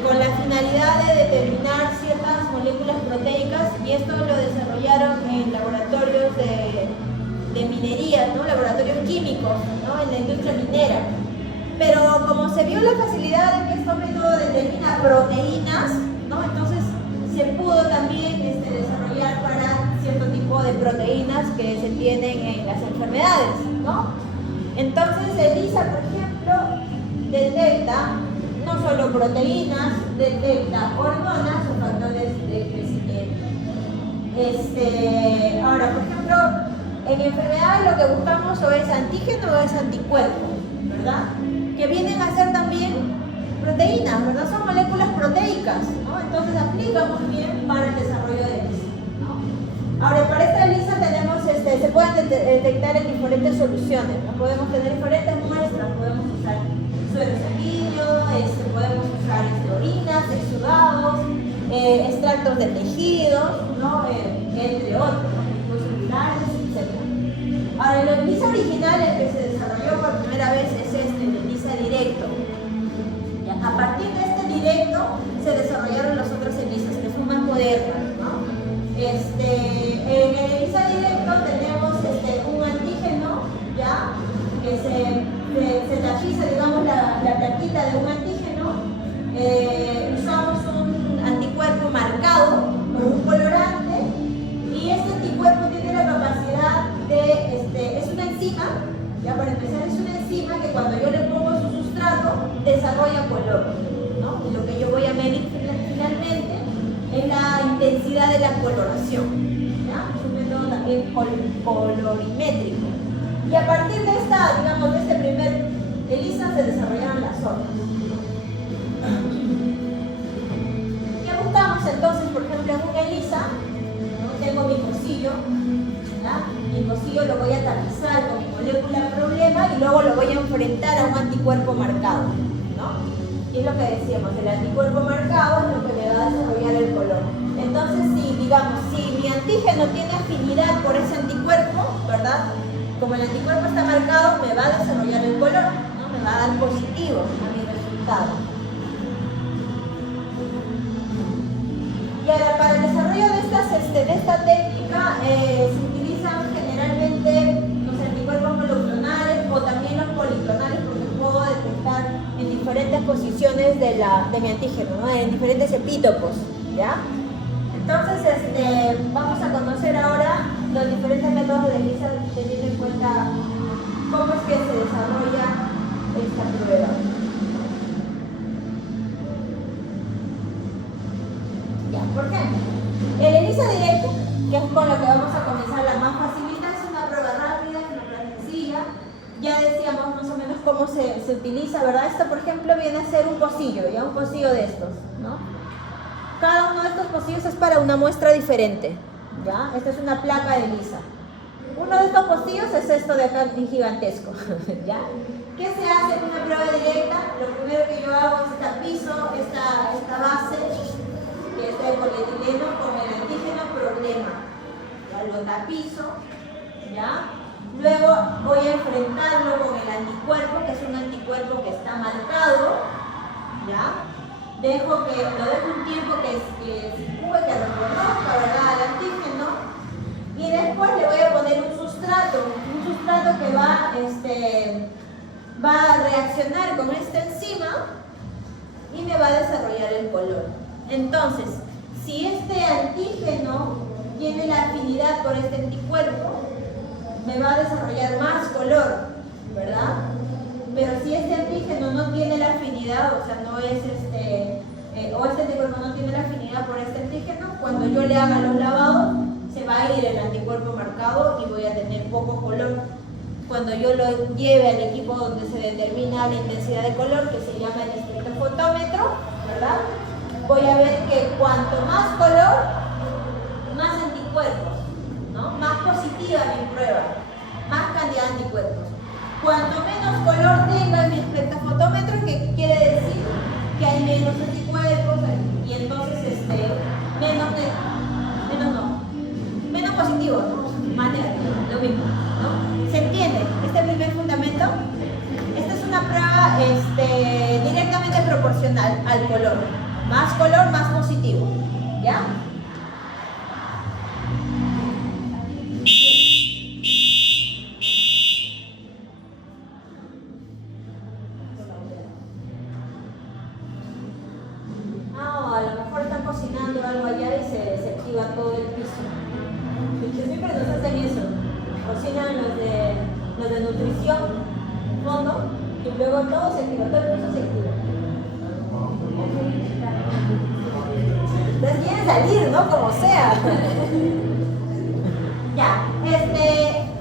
con la finalidad de determinar ciertas moléculas proteicas, y esto lo desarrollaron en laboratorios de minería, ¿no? Laboratorios químicos, ¿no? En la industria minera. Pero como se vio la facilidad de que este método determina proteínas, ¿no? Entonces se pudo también desarrollar para cierto tipo de proteínas que se tienen en las enfermedades, ¿no? Entonces ELISA, por ejemplo, detecta no solo proteínas, detecta hormonas o factores de crecimiento. Ahora, por ejemplo, en enfermedades lo que buscamos o es antígeno o es anticuerpo, ¿verdad? Que vienen a ser también proteínas, ¿verdad? Son moléculas proteicas, ¿no? Entonces aplica muy bien para el desarrollo de ELISA, ¿no? Ahora, para esta ELISA tenemos, se pueden detectar en diferentes soluciones, ¿no? Podemos tener diferentes muestras, podemos usar suero sanguíneo, podemos usar orinas, exudados, extractos de tejidos, ¿no? Entre otros, ¿no? Celulares, etc. Ahora, el ELISA original, el que se desarrolló por primera vez, es el ELISA directo. ¿Ya? A partir de este directo se desarrollaron las otras ELISAs, que son más modernas, ¿no? En el ELISA directo tenemos un antígeno, ¿ya? Que se tapiza, digamos, la plaquita de un antígeno. Usamos un anticuerpo marcado con un colorante, y este anticuerpo tiene la capacidad es una enzima, ya para empezar es una enzima que cuando yo le pongo su sustrato desarrolla color, ¿no? Y lo que yo voy a medir finalmente es la intensidad de la coloración, ¿ya? Es un método también colorimétrico. Y a partir de digamos, de este primer ELISA se desarrollaron las otras. Ya buscamos entonces ¿ya? Mi pocillo lo voy a tapizar con mi molécula problema y luego lo voy a enfrentar a un anticuerpo marcado, ¿no? Y es lo que decíamos, el anticuerpo marcado es lo que me va a desarrollar el color. Entonces, si mi antígeno tiene afinidad por ese anticuerpo, ¿verdad? Como el anticuerpo está marcado, me va a desarrollar el color, ¿no? Me va a dar positivo a mi resultado. Y ahora, para el desarrollo de esta técnica, se utilizan generalmente los anticuerpos monoclonales o también los policlonales, porque puedo detectar en diferentes posiciones de mi antígeno, ¿no? En diferentes epítopos, ¿ya? Entonces, vamos a conocer ahora los diferentes métodos de ELISA teniendo en cuenta cómo es que se desarrolla esta prueba. Ya, ¿por qué? El ELISA directo, que es con lo que vamos a comenzar, la más facilita, es una prueba rápida, es una prueba sencilla. Ya decíamos más o menos cómo se utiliza, ¿verdad? Esto, por ejemplo, viene a ser un pocillo, ya un pocillo de estos, ¿no? Cada uno de estos pocillos es para una muestra diferente, ¿ya? Esta es una placa de ELISA. Uno de estos pocillos es esto de acá, gigantesco, ¿ya? ¿Qué se hace en una prueba directa? Lo primero que yo hago es tapizo esta base, que es de polietileno, con el antígeno problema. ¿Ya? Lo tapizo, ¿ya? Luego voy a enfrentarlo con el anticuerpo, que es un anticuerpo que está marcado, ¿ya? Lo dejo un tiempo que circule, que reconozca, ¿verdad?, al antígeno, y después le voy a poner un sustrato que va a reaccionar con esta enzima y me va a desarrollar el color. Entonces, si este antígeno tiene la afinidad por este anticuerpo, me va a desarrollar más color, ¿verdad? Pero si este antígeno no tiene la afinidad, o sea, no es o este anticuerpo no tiene la afinidad por este antígeno, cuando yo le haga los lavados, se va a ir el anticuerpo marcado y voy a tener poco color. Cuando yo lo lleve al equipo donde se determina la intensidad de color, que se llama el espectrofotómetro, ¿verdad? Voy a ver que cuanto más color, más anticuerpos, ¿no? Más positiva mi prueba, más cantidad de anticuerpos. Cuanto menos color tenga mi espectrofotómetro, que quiere decir que hay menos anticuerpos y entonces menos positivo, ¿no? Más negativo, lo mismo, ¿no? ¿Se entiende? Este primer fundamento. Esta es una prueba directamente proporcional al color. Más color, más positivo, ¿ya? A lo mejor están cocinando algo allá y se activa todo el piso. Que siempre nos hacen eso. Cocinan los de nutrición, fondo, y luego todo se activa, todo el piso se activa. Entonces quieren salir, ¿no? Como sea. Ya,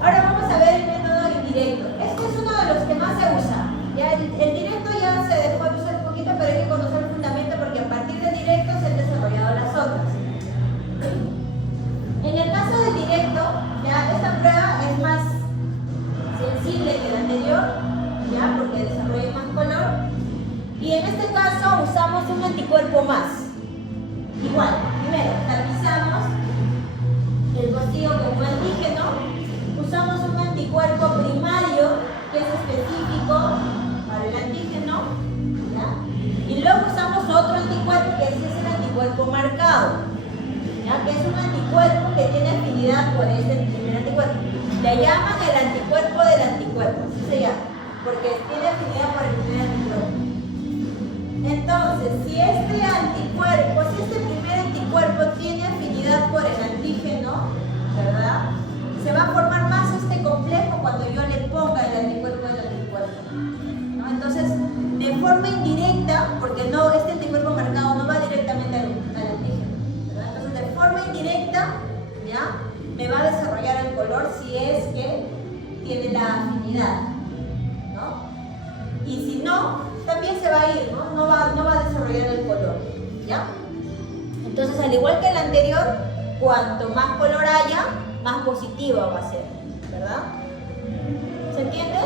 ahora vamos a ver el método indirecto. Este es uno de los que más se usa. Ya, el directo ya se dejó de usar un poquito, pero hay que conocer el fundamento porque a partir del directo se han desarrollado las otras. En el caso del directo, ya esta prueba es más sensible que la anterior, ya, porque desarrolla más color. Y en este caso usamos un anticuerpo más. Igual, primero tapizamos el pocillo con un antígeno, usamos un anticuerpo primario que es específico para el antígeno, ¿ya? Y luego usamos otro anticuerpo que es el anticuerpo marcado, ¿ya? Que es un anticuerpo que tiene afinidad por este primer anticuerpo. Le llaman el anticuerpo del anticuerpo, así se llama, porque tiene afinidad por el primer anticuerpo. Entonces, si este primer anticuerpo tiene afinidad por el antígeno, ¿verdad? Se va a formar más este complejo cuando yo le ponga el anticuerpo del anticuerpo, ¿no? Entonces, de forma indirecta, porque este anticuerpo marcado no va directamente al antígeno, ¿verdad? Entonces, de forma indirecta, ¿ya? Me va a desarrollar el color si es que tiene la afinidad, ¿no? Y si no, también se va a ir, ¿no? No va a desarrollar el color, ¿ya? Entonces, al igual que el anterior, cuanto más color haya, más positiva va a ser, ¿verdad? ¿Se entiende?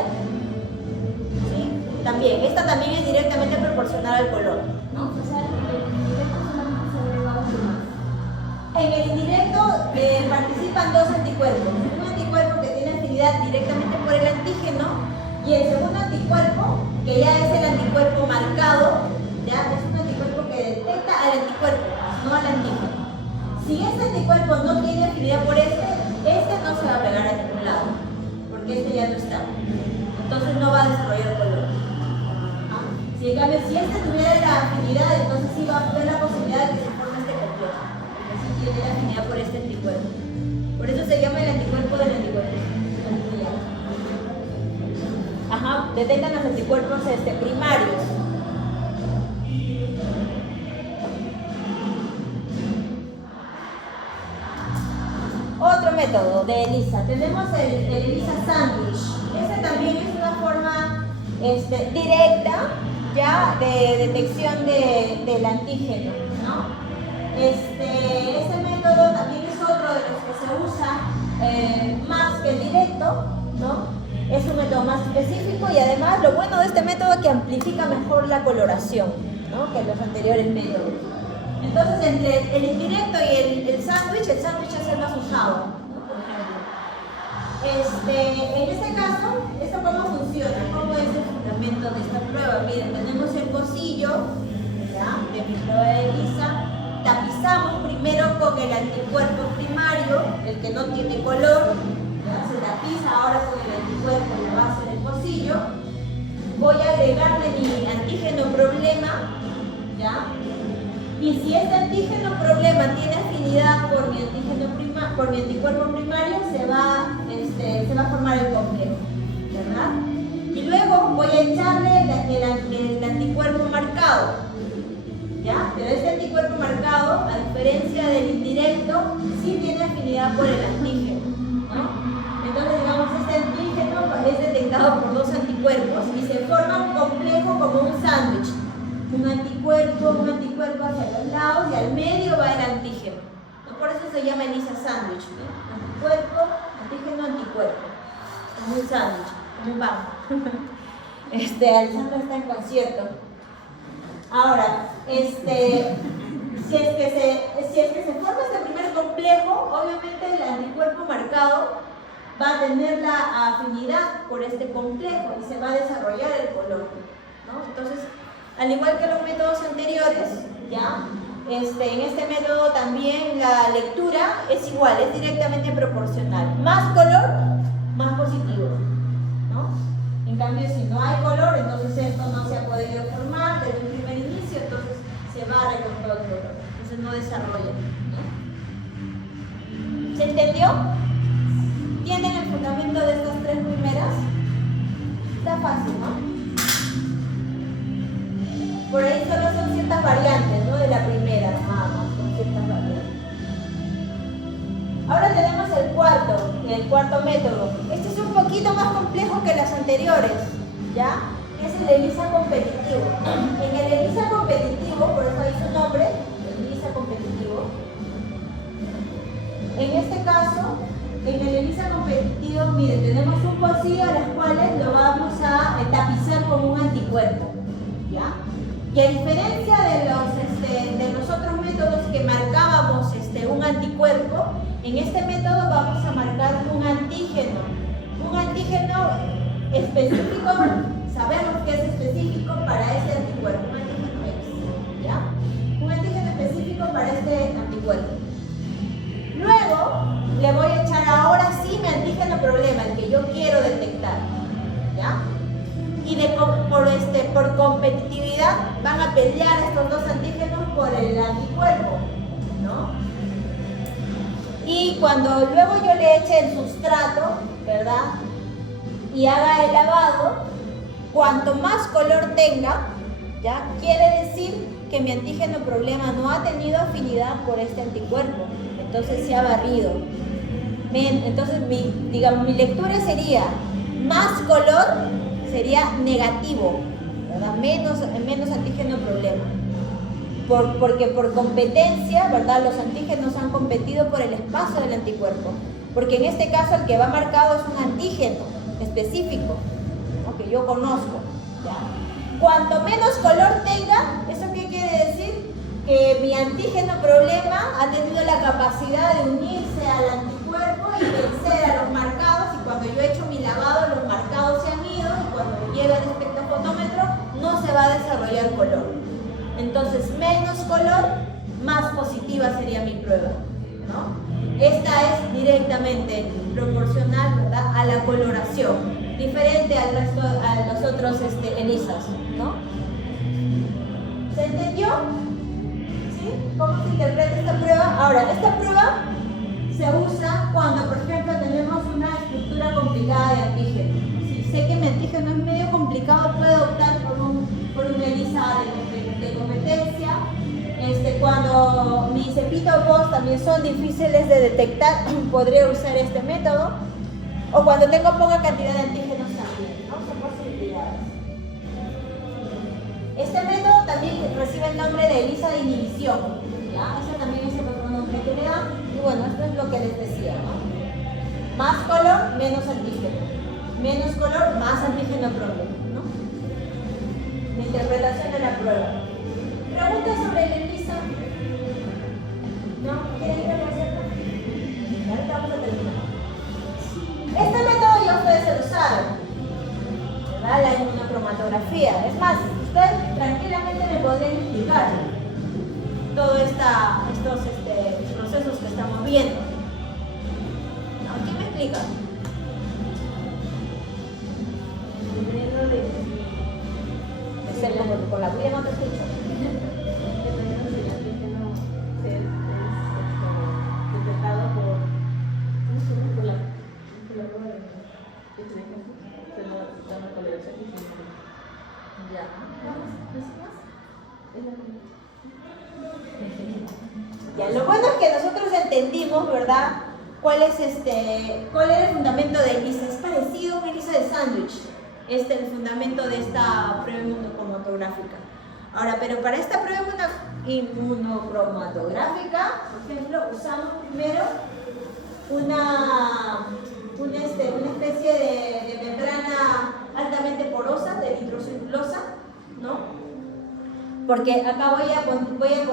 ¿Sí? También, esta también es directamente proporcional al color, ¿no? O sea, el indirecto solamente se agrega uno más. En el indirecto participan dos anticuerpos. Un anticuerpo que tiene afinidad directamente por el antígeno y el segundo anticuerpo, que ya es el anticuerpo marcado, ya es un anticuerpo que detecta al anticuerpo, no al antígeno. Si este anticuerpo no tiene afinidad por este no se va a pegar a ningún lado, porque este ya no está. Entonces no va a desarrollar color. ¿Ah? Si en cambio, si este tuviera la afinidad, entonces sí va a haber la posibilidad de que se forme este complejo, porque sí tiene la afinidad por este anticuerpo. Por eso se llama el anticuerpo del anticuerpo. Ajá, detectan los anticuerpos primarios. Otro método de ELISA. Tenemos el ELISA Sandwich. Este también es una forma directa ya de detección del antígeno, ¿no? Este método también es otro de los que se usa más que el directo, ¿no? Es un método más específico y además lo bueno de este método es que amplifica mejor la coloración, ¿no? Que los anteriores métodos. Entonces, entre el indirecto y el sándwich es el más usado, ¿no? Por ejemplo. En este caso, ¿esto cómo funciona? ¿Cómo es el fundamento de esta prueba? Miren, tenemos el pocillo, ¿ya? De mi prueba de ELISA. Tapizamos primero con el anticuerpo primario, el que no tiene color. ¿Ya? Se tapiza ahora con el anticuerpo en la base del pocillo. Voy a agregarle mi antígeno problema, ¿ya? Y si este antígeno problema tiene afinidad por mi anticuerpo primario, se va a formar el complejo, ¿verdad? Y luego voy a echarle el anticuerpo marcado, ¿ya? Pero este anticuerpo marcado, a diferencia del indirecto, sí tiene afinidad por el antígeno, ¿no? Entonces, digamos, este antígeno es detectado por dos anticuerpos y se forma un complejo como un sándwich. Un anticuerpo hacia los lados y al medio va el antígeno. Por eso se llama ELISA sándwich, ¿no? Anticuerpo, antígeno, anticuerpo. Como un sándwich, como un pan. Alessandro está en concierto. Ahora, si es que se forma este primer complejo, obviamente el anticuerpo marcado va a tener la afinidad por este complejo y se va a desarrollar el color, ¿no? Entonces, al igual que los métodos anteriores, ¿ya? En este método también la lectura es igual, es directamente proporcional. Más color, más positivo, ¿no? En cambio, si no hay color, entonces esto no se ha podido formar desde un primer inicio, entonces se barre con todo el color, entonces no desarrolla, ¿no? ¿Se entendió? ¿Tienen el fundamento de estas tres primeras? Está fácil, ¿no? Por ahí solo son ciertas variantes, ¿no? De la primera, nada más, son ciertas variantes. Ahora tenemos el cuarto método. Este es un poquito más complejo que las anteriores, ¿ya? Es el ELISA competitivo. En el ELISA competitivo, por eso ahí su nombre, el ELISA competitivo. En este caso, en el ELISA competitivo, miren, tenemos un pocillo a las cuales lo vamos a tapizar con un anticuerpo, ¿ya? Y a diferencia de los otros métodos que marcábamos un anticuerpo, en este método vamos a marcar un antígeno. Un antígeno específico, sabemos que es específico para este anticuerpo, un antígeno X, ¿ya? Un antígeno específico para este anticuerpo. Luego, le voy a echar ahora sí mi antígeno problema, el que yo quiero detectar, ¿ya? Y por competitividad van a pelear estos dos antígenos por el anticuerpo, ¿no? Y cuando luego yo le eche el sustrato, ¿verdad? Y haga el lavado, cuanto más color tenga, ¿ya? Quiere decir que mi antígeno problema no ha tenido afinidad por este anticuerpo, entonces se ha barrido. Entonces mi lectura sería más color, sería negativo, ¿verdad? Menos antígeno problema. Porque por competencia, ¿verdad? Los antígenos han competido por el espacio del anticuerpo. porque en este caso el que va marcado es un antígeno específico, ¿no? Que yo conozco, ¿ya? Cuanto menos color tenga, ¿eso qué quiere decir? Que mi antígeno problema ha tenido la capacidad de unirse al anticuerpo y vencer a los marcados, y cuando yo he hecho mi lavado los marcados se han ido, y cuando llega el espectrofotómetro no se va a desarrollar color. Entonces, menos color, más positiva sería mi prueba, ¿no? Esta es directamente proporcional, ¿verdad?, a la coloración, diferente al resto, a los otros ELISAs, ¿no? ¿Se entendió? ¿Sí? ¿Cómo se interpreta esta prueba? Ahora, esta prueba se usa cuando, por ejemplo, tenemos una estructura complicada de antígeno. Si sé que mi antígeno es medio complicado, puedo optar por un ELISA de competencia. Cuando mis epitopos también son difíciles de detectar, podría usar este método. O cuando tengo poca cantidad de antígenos también, ¿no? Son posibilidades. Este método también recibe el nombre de ELISA de inhibición, ¿ya? Ese también es el otro nombre que le dan. Y bueno, esto es lo que les decía, ¿no? Más color, menos antígeno. Menos color, más antígeno propio, ¿no? La interpretación de la prueba. ¿Preguntas sobre el ELISA? ¿No? ¿Quieren ir a la cierta? Ahorita vamos a terminar. Este método ya ustedes se lo saben, ¿verdad? La inmunocromatografía. Es más, ustedes tranquilamente me podrían explicar todos estos procesos que estamos viendo. ¿No? ¿Quién me explica? Dependiendo de Es el como con la tuya no te escucho. dependiendo si el antígeno es detectado por la prueba de se lo da una coloración y Ya. Ya, lo bueno es que nosotros entendimos, ¿verdad?, cuál era el fundamento de ELISA. Es parecido a un ELISA de sándwich, el fundamento de esta prueba inmunocromatográfica. Ahora, pero para esta prueba inmunocromatográfica, por ejemplo, usamos primero una especie de membrana altamente porosa, de nitrocelulosa, ¿no? Porque acá voy a poner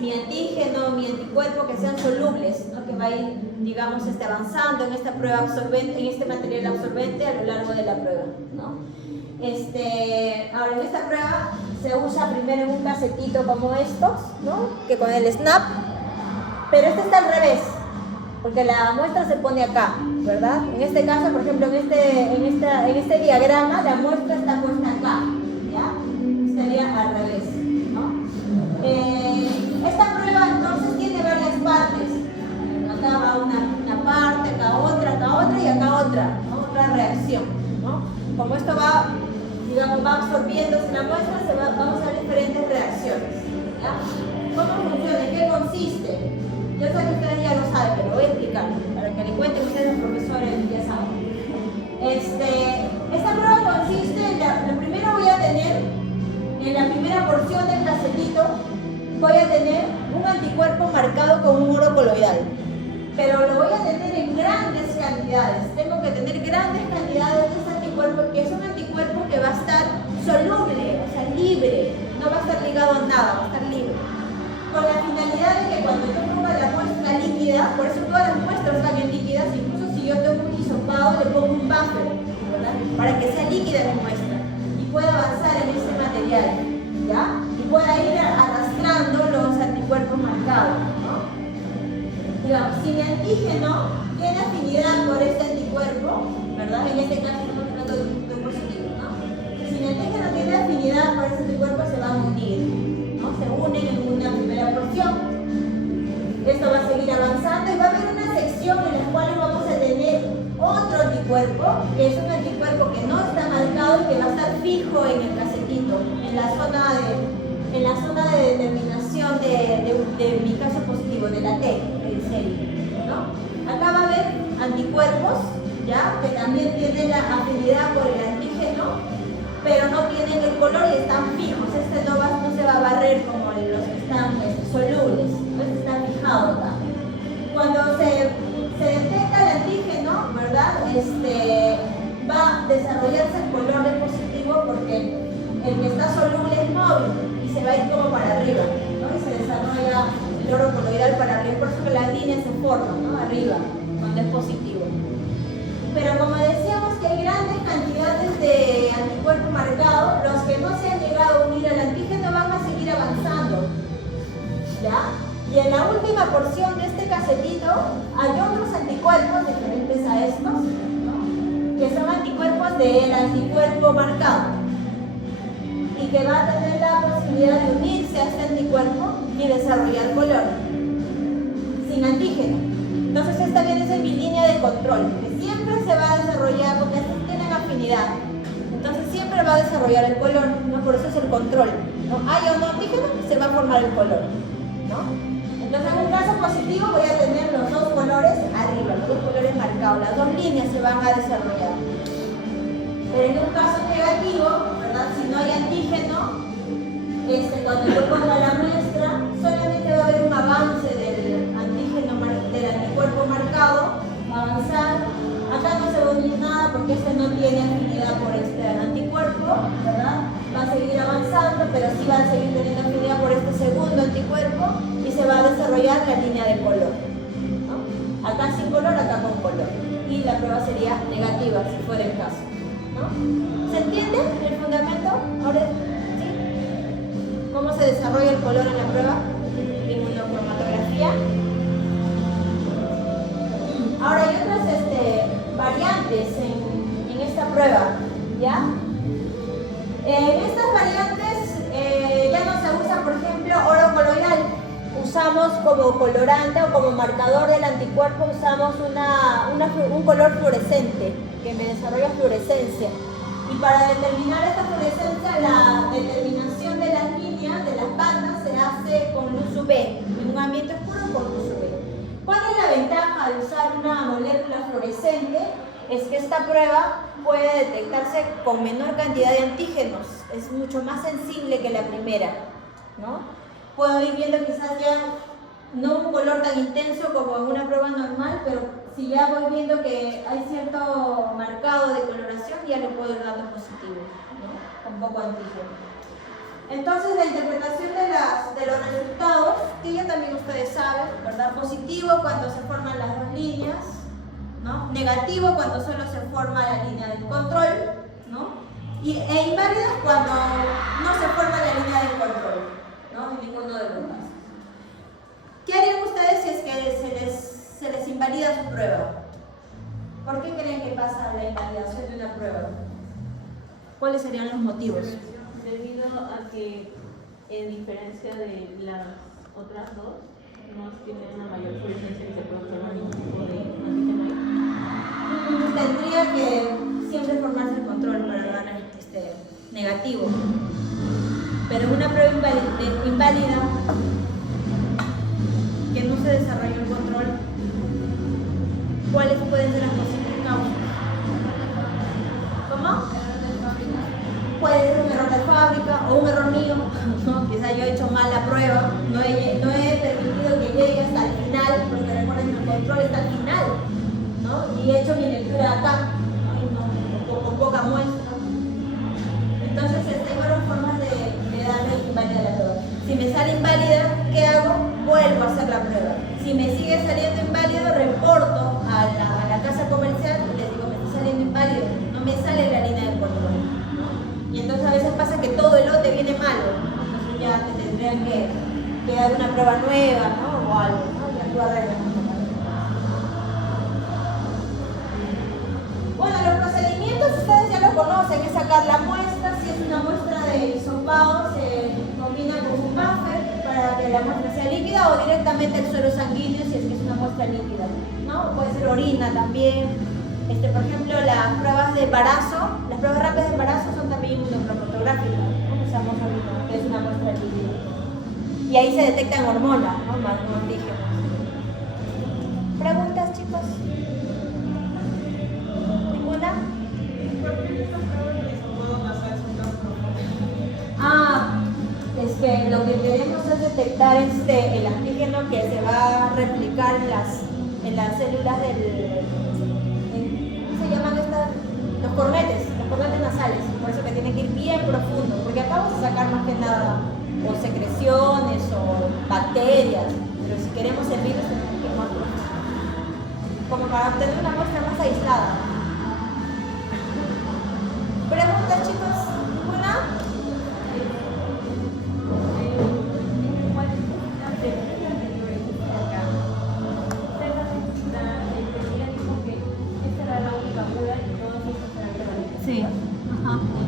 mi antígeno, mi anticuerpo, que sean solubles, ¿no? Que va a ir, digamos, avanzando en esta prueba absorbente, en este material absorbente a lo largo de la prueba, ¿no? Ahora, en esta prueba se usa primero en un casetito como estos, ¿no?, que con el SNAP, pero este está al revés, porque la muestra se pone acá, ¿verdad? En este caso, por ejemplo, en este diagrama, la muestra está puesta acá, ¿ya? Estaría al revés, ¿no? Esta prueba entonces tiene varias partes. Acá va una parte, acá otra y acá otra, ¿no? Otra reacción, ¿no? Como esto va, digamos, va absorbiéndose la muestra, vamos a ver diferentes reacciones, ¿ya? ¿Cómo funciona? ¿En qué consiste? Yo sé que ustedes ya lo saben, pero voy a explicar para que le cuenten ustedes, los profesores, ya saben. Esta prueba consiste lo primero voy a tener, en la primera porción del casetito, voy a tener un anticuerpo marcado con un oro coloidal. Pero lo voy a tener en grandes cantidades. Tengo que tener grandes cantidades de este anticuerpo, que es un anticuerpo que va a estar soluble, o sea, libre. No va a estar ligado a nada, va a estar libre. Con la finalidad de que cuando yo ponga la muestra líquida, por eso todas las muestras salen líquidas, incluso si yo tengo un hisopado, le pongo un buffer, ¿verdad?, para que sea líquida mi muestra y pueda avanzar en ese material, ¿ya? Y pueda ir arrastrando los anticuerpos marcados, ¿no? Digamos, si mi antígeno tiene afinidad por este anticuerpo, ¿verdad? En este caso estamos hablando de un positivo, ¿no? Si mi antígeno tiene afinidad por este anticuerpo, se va a unir, ¿no? Se unen en una primera porción. Esto va a seguir avanzando y va a haber una sección en la cual vamos a tener otro anticuerpo, que es un anticuerpo que no está marcado y que va a estar fijo en el casetito, en la zona de determinación de mi caso positivo, de la T, de serie, ¿no? Acá va a haber anticuerpos, ¿ya?, que también tienen la afinidad por el antígeno, pero no tienen el color y están fijos. Este no se va a barrer como los que están solubles, ¿no? Está fijado acá. Cuando se el que está soluble es móvil y se va a ir como para arriba, ¿no? Y se desarrolla el oro coloidal para arriba, por eso que las líneas se forman, ¿no? Arriba, cuando es positivo. Pero como decíamos que hay grandes cantidades de anticuerpo marcado, los que no se han llegado a unir al antígeno van a seguir avanzando, ¿ya? Y en la última porción de este casetito hay otros anticuerpos diferentes a estos, ¿no? Que son anticuerpos del anticuerpo marcado y que va a tener la posibilidad de unirse a este anticuerpo y desarrollar color sin antígeno. Entonces esta viene a ser mi línea de control, que siempre se va a desarrollar porque estos tienen afinidad. Entonces siempre va a desarrollar el color, ¿no? Por eso es el control, ¿no? Hay o no antígeno, se va a formar el color, ¿no? Entonces en un caso positivo voy a tener los dos colores arriba, los dos colores marcados, las dos líneas se van a desarrollar. Pero en un caso negativo, ¿verdad? Si no hay antígeno, cuando yo ponga la muestra, solamente va a haber un avance del anticuerpo marcado, avanzar. Acá no se va a unir nada porque este no tiene afinidad por este anticuerpo, ¿verdad? Va a seguir avanzando, pero sí va a seguir teniendo afinidad por este segundo anticuerpo y se va a desarrollar la línea de color, ¿no? Acá sin color, acá con color. Y la prueba sería negativa, si fuera el caso, ¿no? ¿Se entiende el fundamento? Ahora, ¿sí? ¿Cómo se desarrolla el color en la prueba? Inmunocromatografía. Ahora hay otras variantes en esta prueba, ¿ya? En estas variantes ya no se usa, por ejemplo, oro coloidal. Usamos como colorante o como marcador del anticuerpo, usamos un color fluorescente que me desarrolla fluorescencia. Y para determinar esta fluorescencia, la determinación de las líneas, de las bandas, se hace con luz UV, en un ambiente oscuro con luz UV. ¿Cuál es la ventaja de usar una molécula fluorescente? Es que esta prueba puede detectarse con menor cantidad de antígenos, es mucho más sensible que la primera, ¿no? Puedo ir viendo quizás ya no un color tan intenso como en una prueba normal, pero si ya voy viendo que hay cierto marcado de coloración, ya le puedo ir dando positivo, ¿no? Con poco antígeno. Entonces la interpretación de los resultados, que ya también ustedes saben, ¿verdad? Positivo cuando se forman las dos líneas, ¿no? Negativo cuando solo se forma la línea del control, ¿no? E inválido cuando no se forma la línea del control, ¿no? En ninguno de los casos. ¿Qué harían ustedes si es que se les invalida su prueba? ¿Por qué creen que pasa la invalidación de una prueba? ¿Cuáles serían los motivos? Debido a que, en diferencia de las otras dos, no tienen una mayor fluorescencia que se puede formar ningún tipo de antígeno. Tendría que siempre formarse el control para dar negativo. Pero una prueba inválida, que no se desarrolló el control, ¿cuáles pueden ser las posibles causas? ¿Cómo? Puede ser un error de fábrica o un error mío, ¿no? Quizá yo he hecho mal la prueba, no he permitido que llegue hasta el final, porque recuerden que el control está al final, ¿no? Y he hecho mi lectura acá, ¿no? Con poca muestra. Entonces hay varias formas de darle inválida a la prueba. Si me sale inválida, ¿qué hago? Vuelvo a hacer la prueba. Si me sigue saliendo inválido, reporto a la casa comercial y les digo, me está saliendo inválido, no me sale la línea del control. Y entonces a veces pasa que todo el lote viene malo, ¿no? Entonces ya te tendrían que dar una prueba nueva, ¿no? O algo, ¿no? Ya tú arreglas. Bueno, los procedimientos ustedes ya los conocen, es sacar la muestra. Si es una muestra de hisopado, se combina con un buffer para que la muestra sea líquida o directamente el suero sanguíneo si es que es una muestra líquida, ¿no? Puede ser orina también. Por ejemplo, las pruebas de embarazo, las pruebas rápidas de embarazo son también inmunocromatográficas, ¿no? Usamos orina, que es una muestra líquida. Y ahí se detectan hormonas, ¿no? Más no antígenos. ¿Preguntas, chicos? ¿Ninguna? Es que lo que queremos es detectar el antígeno que se va a replicar en las células ¿cómo se llaman estas? Los cornetes nasales, por eso que tiene que ir bien profundo, porque sacar más que nada o secreciones o bacterias, pero si queremos el virus tenemos que ir más profundo, como para obtener una muestra más aislada. ¿Preguntas, chicos? ¿Ninguna? Sí. Ajá.